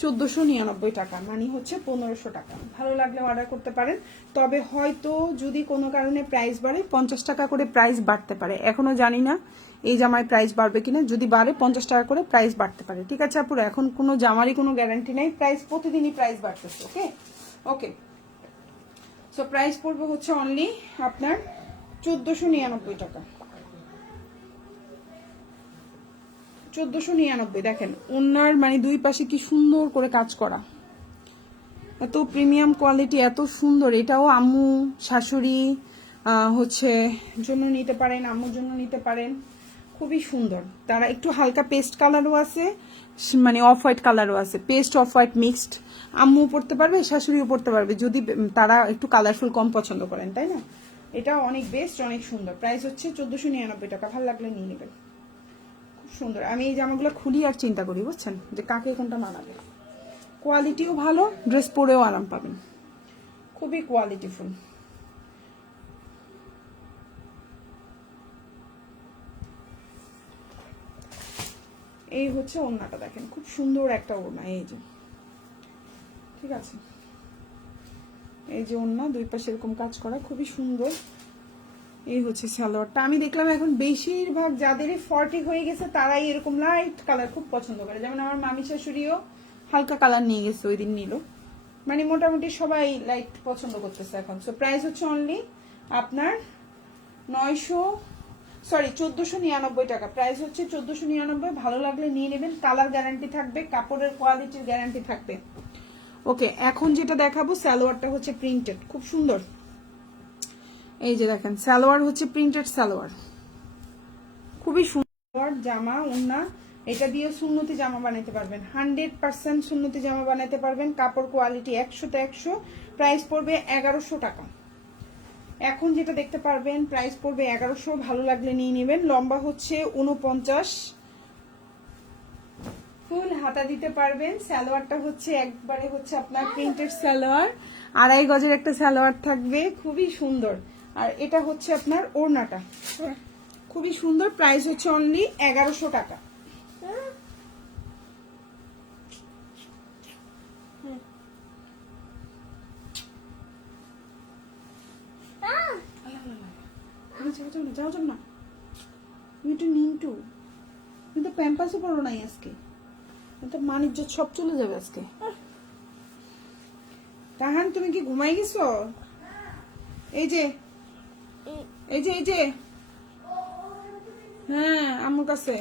1499 টাকা, মানে হচ্ছে 1500 টাকা। ভালো লাগলে অর্ডার করতে পারেন। তবে হয়তো যদি কোনো কারণে প্রাইস বাড়ে, 50 টাকা করে প্রাইস বাড়তে পারে। এখনো জানি না এই জামায় প্রাইস বাড়বে কিনা, যদি বাড়ে 50 টাকা করে প্রাইস বাড়তে পারে, ঠিক আছে আপুরা? এখন কোনো জামারই কোনো গ্যারান্টি নেই, প্রাইস প্রতিদিনই প্রাইস বাড়তেছে। ওকে ওকে, সো প্রাইস পড়বে হচ্ছে অনলি আপনার 1499 টাকা। 1499। দেখেন ওনার মানে 2 পাশে কি সুন্দর করে কাজ করা, এত প্রিমিয়াম কোয়ালিটি, এত সুন্দর। এটাও আম্মু শাশুড়ি হচ্ছে জন্য নিতে পারেন, আম্মুর জন্য নিতে পারেন, খুবই সুন্দর। তারা একটু হালকা পেস্ট কালারও আছে, মানে অফ হোয়াইট কালারও আছে, পেস্ট অফ হোয়াইট মিক্সড। আম্মু পড়তে পারবে, শাশুড়িও পড়তে পারবে, যদি তারা একটু কালারফুল কম পছন্দ করেন, তাই না? এটা অনেক বেস্ট, অনেক সুন্দর। প্রাইস হচ্ছে 1499 টাকা। ভালো লাগলে নিয়ে নেবেন, খুব সুন্দর। আমি এই জামাগুলো খুলি আর চিন্তা করি, বুঝছেন, যে কাকে কোনটা মানাবে। কোয়ালিটিও ভালো, ড্রেস পরেও আরাম পাবেন, খুবই কোয়ালিটিফুল। এই হচ্ছে ওড়নাটা, দেখেন খুব সুন্দর একটা ওড়না, এই যে, ঠিক আছে, এই যে ওড়না, 2 পাশে এরকম কাজ করা, খুবই সুন্দর। এই হচ্ছে সালোয়ারটা। আমি দেখলাম এখন বেশিরভাগ যাদেরই 40 হয়ে গেছে তারাই এরকম লাইট কালার খুব পছন্দ করে। যেমন আমার মামি শাশুড়িও হালকা কালার নিয়ে গেছে, ওই দিন নিল। মানে মোটামুটি সবাই লাইট পছন্দ করতেছে এখন। সো প্রাইস হচ্ছে অনলি আপনার 1499 টাকা। প্রাইস হচ্ছে 1499। ভালো লাগলে নিয়ে নেবেন, কালার গ্যারান্টি থাকবে, কাপড়ের কোয়ালিটির গ্যারান্টি থাকবে। ওকে, এখন যেটা দেখাবো সালোয়ারটা হচ্ছে প্রিন্টেড, খুব সুন্দর। এই যে দেখেন সালোয়ার হচ্ছে প্রিন্টেড সালোয়ার, খুবই সুন্দর জামা। ওন্না এটা দিয়ে সুন্নতি জামা বানাতে পারবেন, 100% সুন্নতি জামা বানাতে পারবেন। কাপড় কোয়ালিটি 100তে 100। প্রাইস পড়বে 1100 টাকা। এখন যেটা দেখতে পারবেন প্রাইস পড়বে 1100। ভালো লাগলে নিয়ে নেবেন। লম্বা হচ্ছে 49, ফুল হাতা দিতে পারবেন। সালোয়ারটা হচ্ছে একবারে হচ্ছে আপনার প্রিন্টেড সালোয়ার, 2.5 গজের একটা সালোয়ার থাকবে, খুবই সুন্দর। আর এটা হচ্ছে আপনার ওড়নাটা, খুবই সুন্দর। প্রাইস হচ্ছে অনলি 1100 টাকা। যাও না, তুমি একটু নিন্টু, তুমি তো প্যাম্পাসও পরো নাই আজকে, তো মানিজ্য সব চলে যাবে আজকে। তাহান তুমি কি ঘুমাই গেছো? এই যে এই যে এই যে, হ্যাঁ আমার কাছে।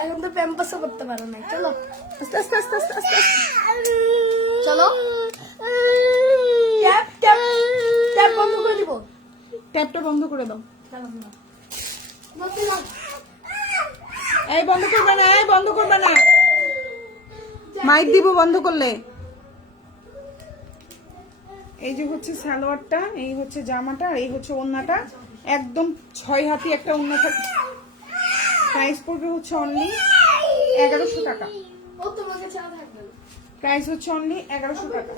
এখন তো প্যাম্পাসও করতে পারো না। চলো আস্তে আস্তে আস্তে আস্তে আস্তে আস্তে। চলো, ট্যাপ ট্যাপ ট্যাপ বন্ধ করে দিব। ট্যাপটা বন্ধ করে দাও। বলতে দাও। এই বন্ধ করবে না, এই বন্ধ করবে না, মাইক দিব বন্ধ করলে। এই যে হচ্ছে সালোয়ারটা, এই হচ্ছে জামাটা, আর এই হচ্ছে ওড়নাটা, একদম 6 হাতি একটা ওড়না থাকে। প্রাইস পড়বে হচ্ছে অনলি 1100 টাকা। ও তোমাকে ছাড়া থাকবে না। প্রাইস হচ্ছে অনলি 1100 টাকা।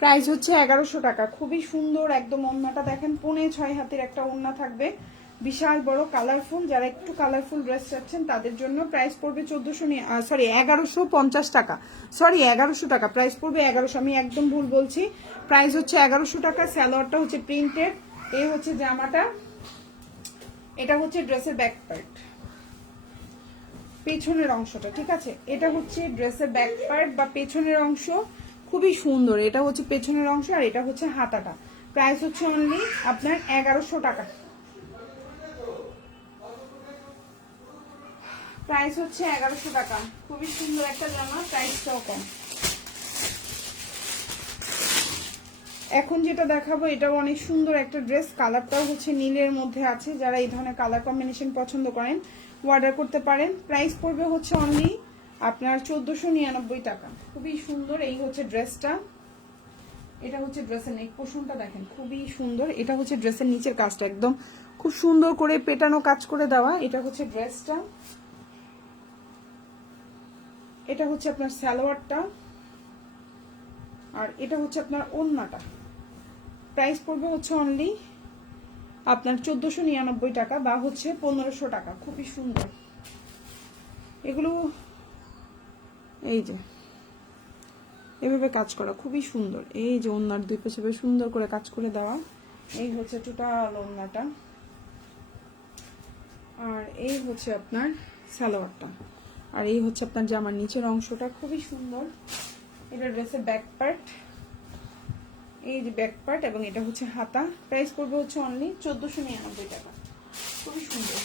প্রাইস হচ্ছে 1100 টাকা, খুবই সুন্দর একদম। ওড়নাটা দেখেন, 6.5 হাতের একটা ওড়না থাকবে, বিশাল বড় কালারফুল। যারা একটু কালারফুল ড্রেস চাচ্ছেন তাদের জন্য প্রাইস পড়বে 1150 টাকা, সরি 1100 টাকা। প্রাইস পড়বে 1100, আমি একদম ভুল বলছি। প্রাইস হচ্ছে 1100 টাকা। সালোয়ারটা হচ্ছে প্রিন্টেড, এই হচ্ছে জামাটা, এটা হচ্ছে ড্রেসের ব্যাক পার্ট, পেছনের অংশটা, ঠিক আছে? এটা হচ্ছে ড্রেসের ব্যাক পার্ট বা পেছনের অংশ, খুবই সুন্দর। এটা হচ্ছে পেছনের অংশ, আর এটা হচ্ছে হাতাটা। প্রাইস হচ্ছে অনলি আপনার 1100 টাকা। প্রাইস হচ্ছে 1100 টাকা, খুবই সুন্দর একটা জামা, প্রাইসটাও কম। এখন যেটা দেখাবো এটাও অনেক সুন্দর একটা ড্রেস, কালারটাও হচ্ছে নীলের মধ্যে আছে। যারা এই ধরনের কালার কম্বিনেশন পছন্দ করেন অর্ডার করতে পারেন। প্রাইস পড়বে হচ্ছে অনলি আপনার 1499 টাকা, খুবই সুন্দর। এই হচ্ছে ড্রেসটা, এটা হচ্ছে ড্রেসের নেক পোর্শনটা দেখেন, খুবই সুন্দর। এটা হচ্ছে ড্রেসের নিচের কাজটা, একদম খুব সুন্দর করে পেটানো কাজ করে দেওয়া। এটা হচ্ছে ড্রেসটা, এটা হচ্ছে আপনার সালোয়ারটা, আর এটা হচ্ছে আপনার ওড়নাটা। প্রাইস পড়বে হচ্ছে অনলি আপনার 1499 টাকা বা হচ্ছে 1500 টাকা, খুবই সুন্দর এগুলো। এই যে এভাবে কাজ করা, খুবই সুন্দর। এই যে ওড়নার দুই পাশে সুন্দর করে কাজ করে দেওয়া। এই হচ্ছে টোটাল ওড়নাটা, আর এই হচ্ছে আপনার সালোয়ারটা, আর এই হচ্ছে আপনার জামার নিচের অংশটা, খুবই সুন্দর। এটা ড্রেসের ব্যাক পার্ট, এই যে ব্যাক পার্ট, এবং এটা হচ্ছে হাতা। প্রাইস পড়বে হচ্ছে অনলি 1499 টাকা, খুবই সুন্দর।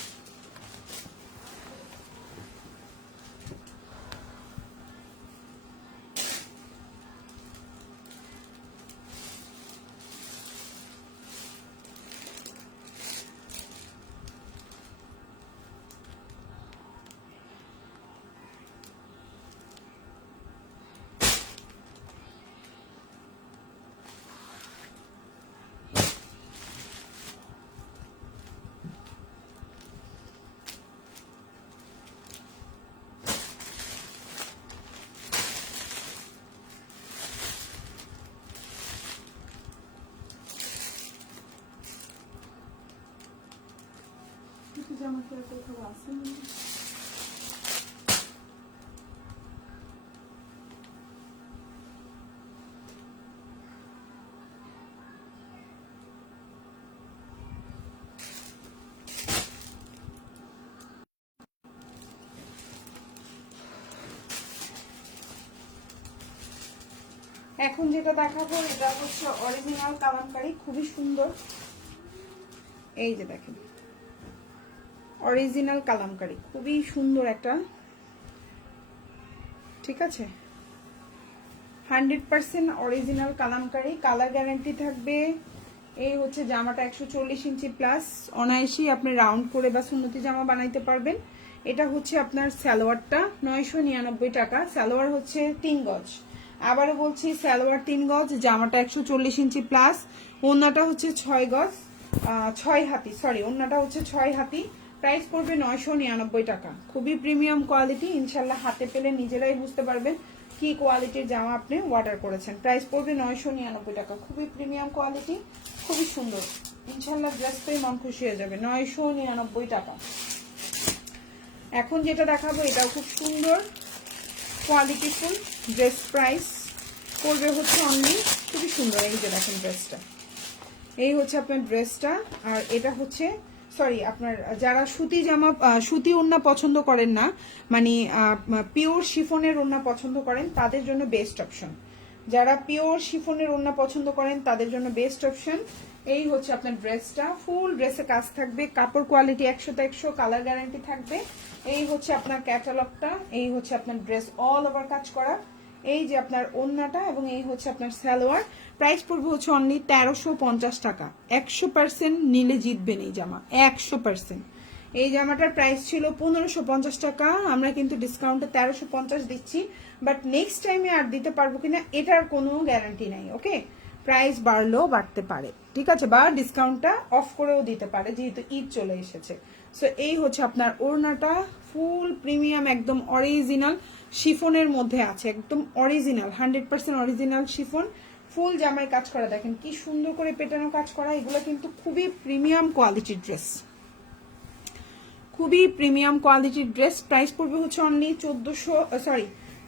এখন যেটা দেখাবো এটা হচ্ছে অরিজিনাল কালামকারী, খুবই সুন্দর। এই যে দেখেন অরিজিনাল কালামকারী, খুবই সুন্দর একটা, ঠিক আছে? 100% অরিজিনাল কালামকারী, কালার গ্যারান্টি থাকবে। এই হচ্ছে জামাটা 140 ইঞ্চি প্লাস, অনায়াসই আপনি রাউন্ড করে বা সুন্নতি জামা বানাইতে পারবেন। এটা হচ্ছে আপনার সালোয়ারটা 999 টাকা, সালোয়ার হচ্ছে 3 গজ। আবারও বলছি সালোয়ার 3 গজ, জামাটা 140 ইঞ্চি প্লাস, ওন্নাটা হচ্ছে 6 গজ, 6 হাতি, সরি ওন্নাটা হচ্ছে 6 হাতি। প্রাইস পড়বে 999 টাকা। খুবই প্রিমিয়াম কোয়ালিটি, ইনশাল্লাহ হাতে পেলে নিজেরাই বুঝতে পারবেন কি কোয়ালিটির জামা আপনি অর্ডার করেছেন। প্রাইস পড়বে 999 টাকা। খুবই প্রিমিয়াম কোয়ালিটি, খুবই সুন্দর, ইনশাল্লাহ ড্রেস পেয়ে মন খুশি হয়ে যাবে। 999 টাকা। এখন যেটা দেখাবো এটাও খুব সুন্দর কোয়ালিটিফুল ড্রেস, প্রাইস পড়বে হচ্ছে অনলি, খুবই সুন্দর। এই যে দেখেন ড্রেসটা, এই হচ্ছে আপনার ড্রেসটা। আর এটা হচ্ছে, সরি আপনার যারা সুতি জামা, সুতি ওড়না পছন্দ করেন না, মানে পিওর শিফনের ওড়না পছন্দ করেন, তাদের জন্য বেস্ট অপশন। যারা পিওর শিফনের ওড়না পছন্দ করেন তাদের জন্য বেস্ট অপশন। এই হচ্ছে আপনার ড্রেসটা, ফুল ড্রেসে কাজ থাকবে, কাপড় কোয়ালিটি 100তে 100, কালার গ্যারান্টি থাকবে। এই হচ্ছে আপনার ক্যাটালগটা, এই হচ্ছে আপনার ড্রেস অল ওভার কাজ করা, এই যে আপনার ওড়নাটা, এবং এই হচ্ছে আপনার সালোয়ার। প্রাইস পড়বে হচ্ছে অনলি 1350 টাকা। 100% নিলে জিতবেন এই জামা, 100%। এই জামাটার প্রাইস ছিল 1550 টাকা, আমরা কিন্তু ডিসকাউন্টে 1350 দিচ্ছি, বাট নেক্সট টাইমে আর দিতে পারবো কিনা এটার কোনো গ্যারান্টি নাই। ওকে, প্রাইস বাড়লেও বাড়তে পারে, ঠিক আছে, বা ডিসকাউন্টটা অফ করেও দিতে পারে, যেহেতু ঈদ চলে এসেছে। সো এই হচ্ছে আপনার ওড়নাটা, ফুল প্রিমিয়াম, একদম অরিজিনাল শিফনের মধ্যে আছে, একদম অরিজিনাল 100% অরিজিনাল শিফন, ফুল জামায় কাজ করা। দেখেন কি সুন্দর করে পেটানো কাজ করা, এগুলো কিন্তু খুবই প্রিমিয়াম কোয়ালিটির ড্রেস, খুবই প্রিমিয়াম কোয়ালিটির ড্রেস। প্রাইস পড়বে হচ্ছে অনলি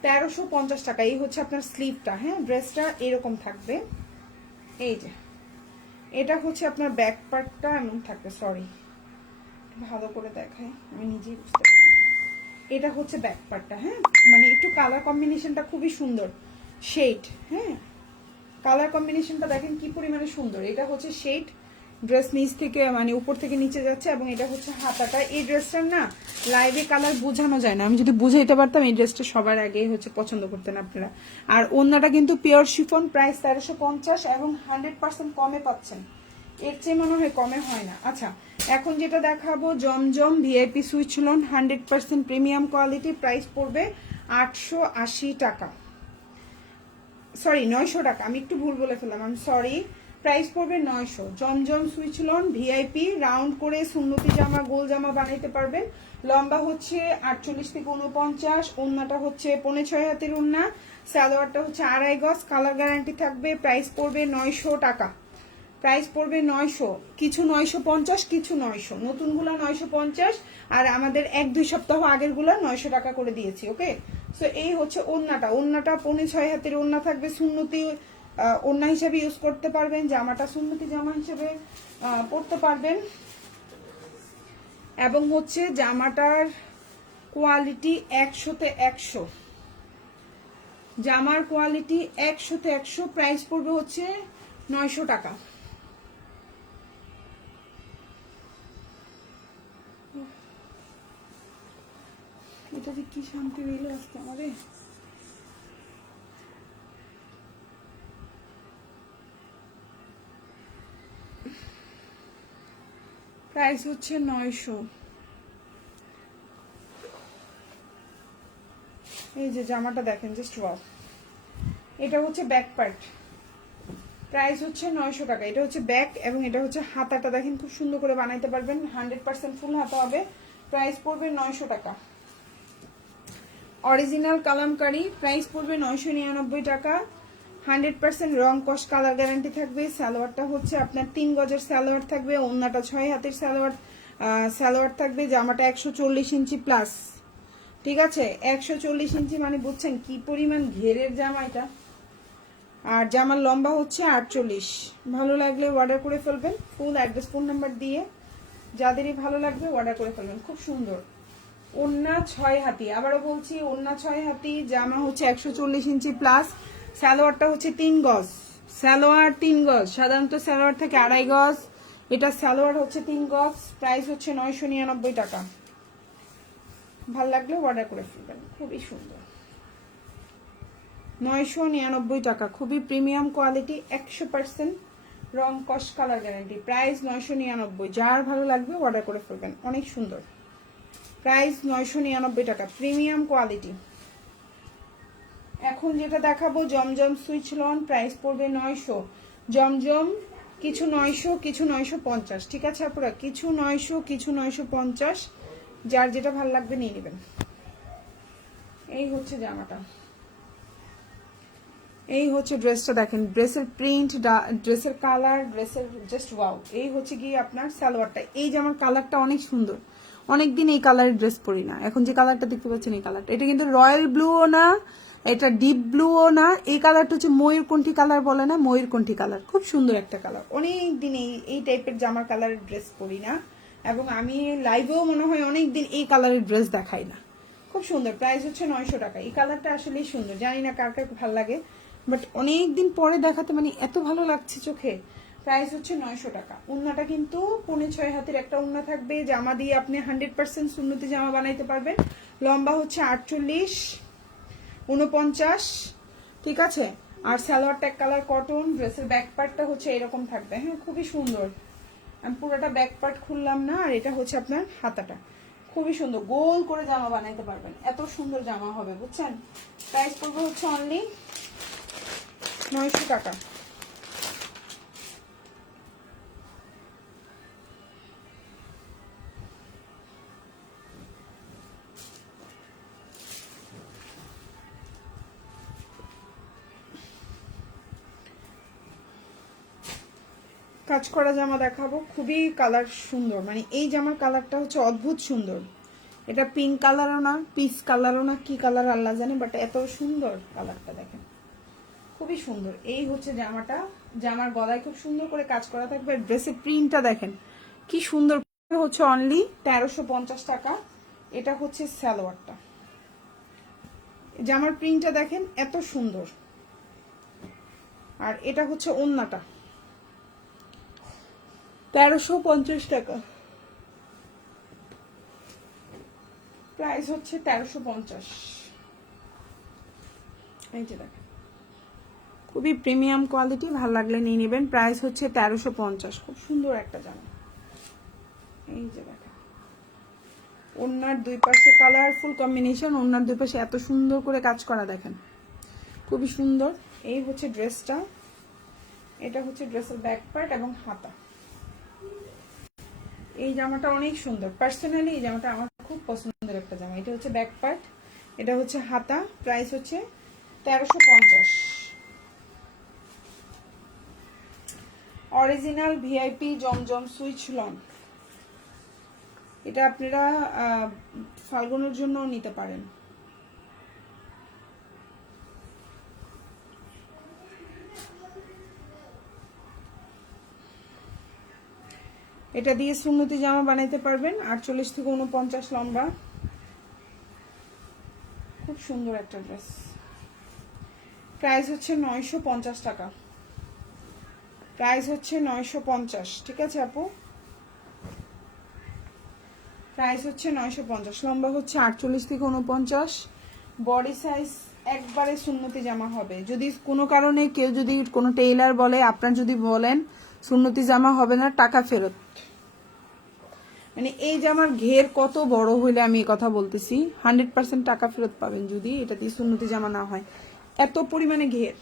1350 টাকা। এই হচ্ছে আপনার স্লিভটা, হ্যাঁ, ড্রেসটা এরকম থাকবে। এই যে এটা হচ্ছে আপনার ব্যাক পার্টটা এমন থাকবে, সরি ভালো করে দেখাই, আমি নিজেই বুঝতে পারি। এটা হচ্ছে ব্যাক পার্টটা, হ্যাঁ, মানে একটু কালার কম্বিনেশনটা খুবই সুন্দর, শেড, হ্যাঁ, কালার কম্বিনেশনটা দেখেন কি পরিমাণে সুন্দর। এটা হচ্ছে শেড, ড্রেস নিচ থেকে মানে উপর থেকে নিচে যাচ্ছে, এবং এটা হচ্ছে হাতাটা। এই ড্রেসটার না লাইভে কালার বোঝানো যায় না, আমি যদি বুঝাইতে পারতাম এই ড্রেসটা সবার আগে হচ্ছে পছন্দ করতেন আপনারা। আর ওন্নাটা কিন্তু পিওর শিফন, প্রাইস 1350, এবং 100% কমে পাচ্ছেন, এর চেয়ে মনে হয় কমে হয় না। আচ্ছা, এখন যেটা দেখাবো Zamzam VIP Swiss lawn, 100% premium quality, price পড়বে 880 টাকা, সরি 900 টাকা, আমি একটু ভুল বলে ফেললাম, আমি সরি। প্রাইস পড়বে 900। জমজম সুইচ লোন ভিআইপি, রাউন্ড করে সুন্নতি জামা, গোল জামা বানাইতে পারবেন। লম্বা হচ্ছে 48 থেকে 49, ওন্নাটা হচ্ছে 5.5 হাতের ওন্না, সালোয়ারটা হচ্ছে 2.5 গজ, কালার গ্যারান্টি থাকবে। প্রাইস পড়বে 900 টাকা, প্রাইস পড়বে 900, কিছু 950, কিছু 900, নতুনগুলো 950, আর আমাদের 1-2 সপ্তাহ আগেরগুলো 900 টাকা করে দিয়েছি। ওকে, সো এই হচ্ছে ওন্নাটা, ওন্নাটা 5.5 হাতের ওন্না থাকবে, সুন্নতি ওন্না হিসেবে ইউজ করতে পারবেন, জামাটা সুন্নতি জামা হিসেবে পরতে পারবেন। এবং হচ্ছে জামাটার কোয়ালিটি 100তে 100, জামার কোয়ালিটি 100তে 100। প্রাইস পড়বে হচ্ছে 900 টাকা। এটা যে কি শান্তি দিল আজকে আমাদের। প্রাইস হচ্ছে 900। এই যে জামাটা দেখেন, জাস্ট ওয়াও। এটা হচ্ছে ব্যাক পার্ট, প্রাইস হচ্ছে 900 টাকা। এটা হচ্ছে ব্যাক, এবং এটা হচ্ছে হাতাটা দেখেন খুব সুন্দর করে বানাইতে পারবেন, 100% ফুল হাতা হবে। প্রাইস পড়বে 900 টাকা। অরিজিনাল কালামকারী, প্রাইস পড়বে 999 টাকা। 100% রং কস, কালার গ্যারান্টি থাকবে। সালোয়ারটা হচ্ছে আপনার 3 গজের সালোয়ার থাকবে, ওন্নাটা 6 হাতের সালোয়ার থাকবে। জামাটা 140 ইঞ্চি প্লাস, ঠিক আছে, 140 ইঞ্চি, মানে বুঝছেন কি পরিমাণ ঘেরের জামা এটা। আর জামার লম্বা হচ্ছে 48। ভালো লাগলে অর্ডার করে ফেলবেন, ফুল অ্যাড্রেস ফোন নাম্বার দিয়ে যাদেরই ভালো লাগবে অর্ডার করে ফেলবেন। খুব সুন্দর ওন্না 6 হাতি, আবারও বলছি ওন্না 6 হাতি, জামা হচ্ছে 140 ইঞ্চি প্লাস, সালোয়ারটা হচ্ছে 3 গজ, সালোয়ার 3 গজ, সাধারণত সালোয়ার থেকে 2.5 গজ, এটা সালোয়ার হচ্ছে 3 গজ। প্রাইস হচ্ছে 999 টাকা। ভাল লাগলে অর্ডার করে ফেলবেন, খুবই সুন্দর। 999 টাকা, খুবই প্রিমিয়াম কোয়ালিটি, 100% রং কস, কালার গ্যারান্টি। প্রাইস 999, যার ভালো লাগবে অর্ডার করে ফেলবেন, অনেক সুন্দর। প্রাইস 999 টাকা, প্রিমিয়াম কোয়ালিটি। এখন যেটা দেখাবো জমজম সুইচ লন, প্রাইস পড়বে 900। জমজম কিছু 900, কিছু 950, ঠিক আছে আপুরা? কিছু 900, কিছু 950, যার যেটা ভালো লাগবে নিয়ে নেবেন। এই হচ্ছে জামাটা, এই হচ্ছে ড্রেসটা দেখেন, ড্রেসের প্রিন্ট, ড্রেসের কালার, ড্রেসের জাস্ট ওয়াও। এই হচ্ছে গিয়ে আপনার সালোয়ারটা। এই জামার কালারটা অনেক সুন্দর, অনেকদিন এই কালারের ড্রেস পরি না। এখন যে কালারটা দেখতে পাচ্ছেন এই কালারটা, এটা কিন্তু রয়্যাল ব্লুও না, এটা ডিপ ব্লুও না, এই কালারটা হচ্ছে ময়ূরকণ্ঠী কালার বলে না, ময়ূরকণ্ঠী কালার, খুব সুন্দর একটা কালার। অনেক দিন এই টাইপের জামার কালারের ড্রেস পরি না, এবং আমি লাইভেও মনে হয় অনেক দিন এই কালারের ড্রেস দেখাই না। খুব সুন্দর, প্রাইস হচ্ছে 900 টাকা। এই কালারটা আসলেই সুন্দর, জানি না কার কার ভালো লাগে, বাট অনেক দিন পরে দেখাতে মানে এত ভালো লাগছে চোখে। প্রাইস হচ্ছে 900 টাকা। উন্নাটা কিন্তু 5.5 হাতের একটা উন্না থাকবে, জামা দিয়ে আপনি 100% সুন্নতি জামা বানাইতে পারবেন। লম্বা হচ্ছে 48, 49, ঠিক আছে? আর সালোয়ার ট্যাগ কালার কটন, ড্রেসের ব্যাক পার্টটা হচ্ছে এরকম থাকবে। হ্যাঁ, খুবই সুন্দর। আমি পুরোটা ব্যাক পার্ট খুললাম না, আর এটা হচ্ছে আপনার হাতাটা। খুবই সুন্দর, গোল করে জামা বানাইতে পারবেন, এত সুন্দর জামা হবে, বুঝছেন? প্রাইস পড়বে হচ্ছে অনলি 900 টাকা। কাজ করা জামা দেখাবো, খুবই কালার সুন্দর, মানে এই জামার কালারটা হচ্ছে অদ্ভুত সুন্দর। এটা পিঙ্ক কালারও না, পিচ কালারও না, কি কালার আল্লাহ জানে, বাট এত সুন্দর কালারটা দেখেন, খুবই সুন্দর। এই হচ্ছে জামাটা, জামার গলায় খুব সুন্দর করে কাজ করা থাকবে। ড্রেসের প্রিন্টটা দেখেন কি সুন্দর, হচ্ছে অনলি 1350 টাকা। এটা হচ্ছে সালোয়ারটা, জামার প্রিন্টটা দেখেন এত সুন্দর। আর এটা হচ্ছে ওড়নাটা, 1350 টাকা। প্রাইস হচ্ছে 1350। এই যে দেখেন, খুবই প্রিমিয়াম কোয়ালিটি, ভালো লাগলে নিয়ে নেবেন। প্রাইস হচ্ছে 1350, খুব সুন্দর একটা জামা। এই যে দেখেন, ওড়নার দুই পাশে কালারফুল কম্বিনেশন, ওড়নার দুই পাশে এত সুন্দর করে কাজ করা দেখেন, খুবই সুন্দর। এই হচ্ছে ড্রেসটা, এটা হচ্ছে ড্রেসের ব্যাক পার্ট এবং হাতা। এই জামাটা অনেক সুন্দর, পার্সোনালি এই জামাটা আমার খুব পছন্দের একটা জামা। এটা হচ্ছে ব্যাক পার্ট, এটা হচ্ছে হাতা। প্রাইস হচ্ছে 1350। অরিজিনাল ভিআইপি জমজম সুইচ লন, এটা আপনারা ফাল্গুনের জন্য নিতে পারেন। এটা দিয়ে সুন্নতি জামা বানাইতে পারবেন, 48 থেকে 49 লম্বা, খুব সুন্দর একটা ড্রেস। প্রাইস হচ্ছে 950 টাকা, প্রাইস হচ্ছে 950, ঠিক আছে আপু? প্রাইস হচ্ছে 950, লম্বা হচ্ছে 48 থেকে 49, বডি সাইজ একবারে সুন্নতি জামা হবে। যদি কোনো কারণে কেউ যদি কোনো টেইলার বলে, আপনার যদি বলেন সুন্নতি জামা হবে না, টাকা ফেরত। মানে এই জামার ঘের কত বড় হইলে আমি এই কথা বলতেছি, 100% টাকা ফেরত পাবেন যদি এটা দিয়ে সুন্নতি জামা না হয়, এত পরিমাণে ঘের।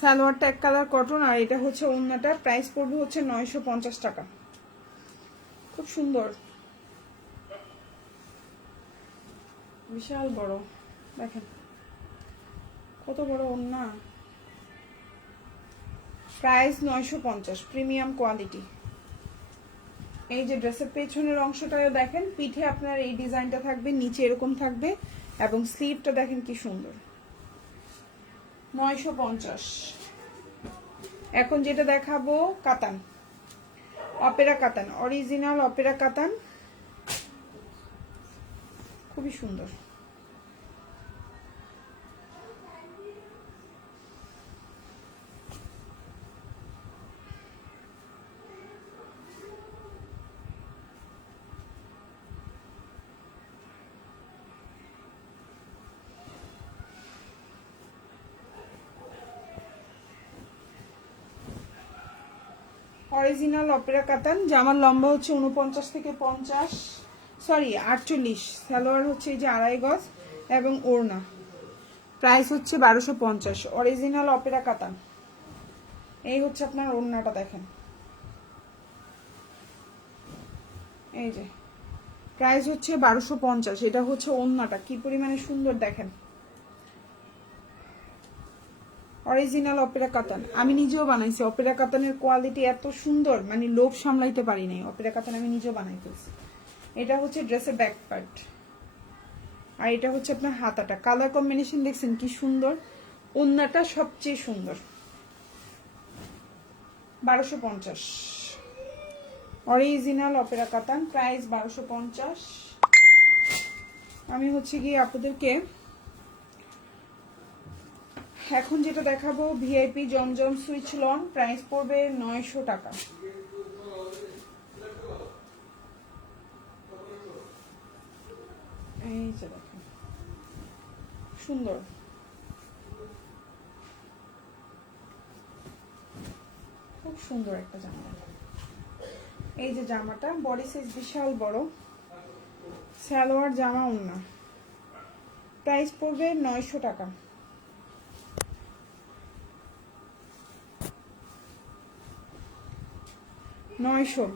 সালোয়ারটা এক কালার কটন, আর এটা হচ্ছে ওড়নাটা। প্রাইস পড়বে হচ্ছে 950 টাকা, খুব সুন্দর, বিশাল বড়, দেখেন কত বড় ওড়না। Price 950, premium quality. এই যে ড্রেসের পেছনের অংশটাও দেখেন, পিঠে আপনার এই ডিজাইনটা থাকবে, নিচে এরকম থাকবে, এবং স্লিভটা দেখেন কি সুন্দর, 950। এখন যেটা দেখাবো কাতান, অপেরা কাতান, অরিজিনাল অপেরা কাতান, খুবই সুন্দর। অরিজিনাল অপেরা কাতান, জামার লম্বা হচ্ছে 49 থেকে 50, সরি 48, সালোয়ার হচ্ছে এই যে 2.5 গজ এবং ওড়না। প্রাইস হচ্ছে 1250, অরিজিনাল অপেরা কাতান। এই হচ্ছে আপনার ওড়নাটা দেখেন, এই যে প্রাইস হচ্ছে 1250। এটা হচ্ছে ওড়নাটা, কি পরিমাণে সুন্দর দেখেন, অরিজিনাল অপেরা কাতান। আমি নিজেও বানাইছি, অপেরা কাতানের কোয়ালিটি এত সুন্দর, মানে লোভ সামলাইতে পারি নাই, অপেরা কাতান আমি নিজেও বানাই ফেলছি। এটা হচ্ছে ড্রেসের ব্যাক পার্ট, আর এটা হচ্ছে আপনার হাতাটা। কালার কম্বিনেশন দেখছেন কি সুন্দর, ওড়নাটা সবচেয়ে সুন্দর। 1250, অরিজিনাল অপেরা কাতান, প্রাইস 1250। আমি হচ্ছে গিয়ে আপনাদেরকে এখন যেটা দেখাবো ভিআইপি জমজম সুইচ লন, প্রাইস পড়বে 900 টাকা। এই যে দেখেন সুন্দর, খুব সুন্দর একটা জামা। এই যে জামাটা বডি সাইজ বিশাল বড়, সালোয়ার জামা ওড়না, প্রাইস পড়বে 900 টাকা।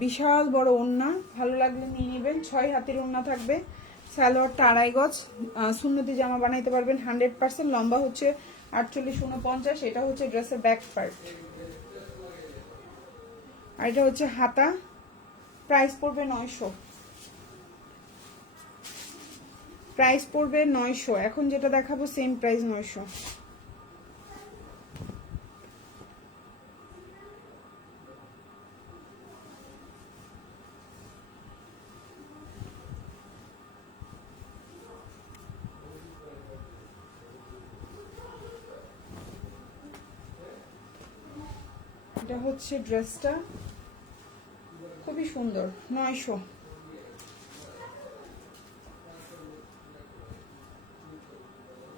বিশাল বড় ওড়না, ভালো লাগলে নিয়ে নেবেন। 6 হাতের ওড়না থাকবে, সালোয়ারটা 2.5 গজ, সুন্নতি জামা বানাইতে পারবেন 100%। লম্বা হচ্ছে 48, 49। এটা হচ্ছে ড্রেসের ব্যাক পার্ট, আর এটা হচ্ছে হাতা। প্রাইস পড়বে 900, প্রাইস পড়বে 900। এখন যেটা দেখাবো সেম প্রাইস 900। এটা হচ্ছে ড্রেসটা, খুবই সুন্দর, 900।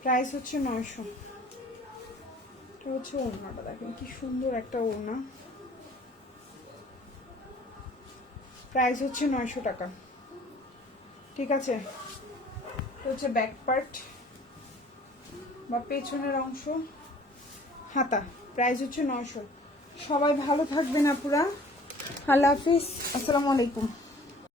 প্রাইস হচ্ছে 900। এটা হচ্ছে ওড়নাটা দেখেন কি সুন্দর একটা ওড়না, প্রাইস হচ্ছে 900 টাকা। ঠিক আছে, এটা হচ্ছে ব্যাক পার্ট বা পেছনের অংশ, হাতা, প্রাইস হচ্ছে 900। সবাই ভালো থাকবেন আপুরা, আল্লাহ হাফিজ, আসসালামু আলাইকুম।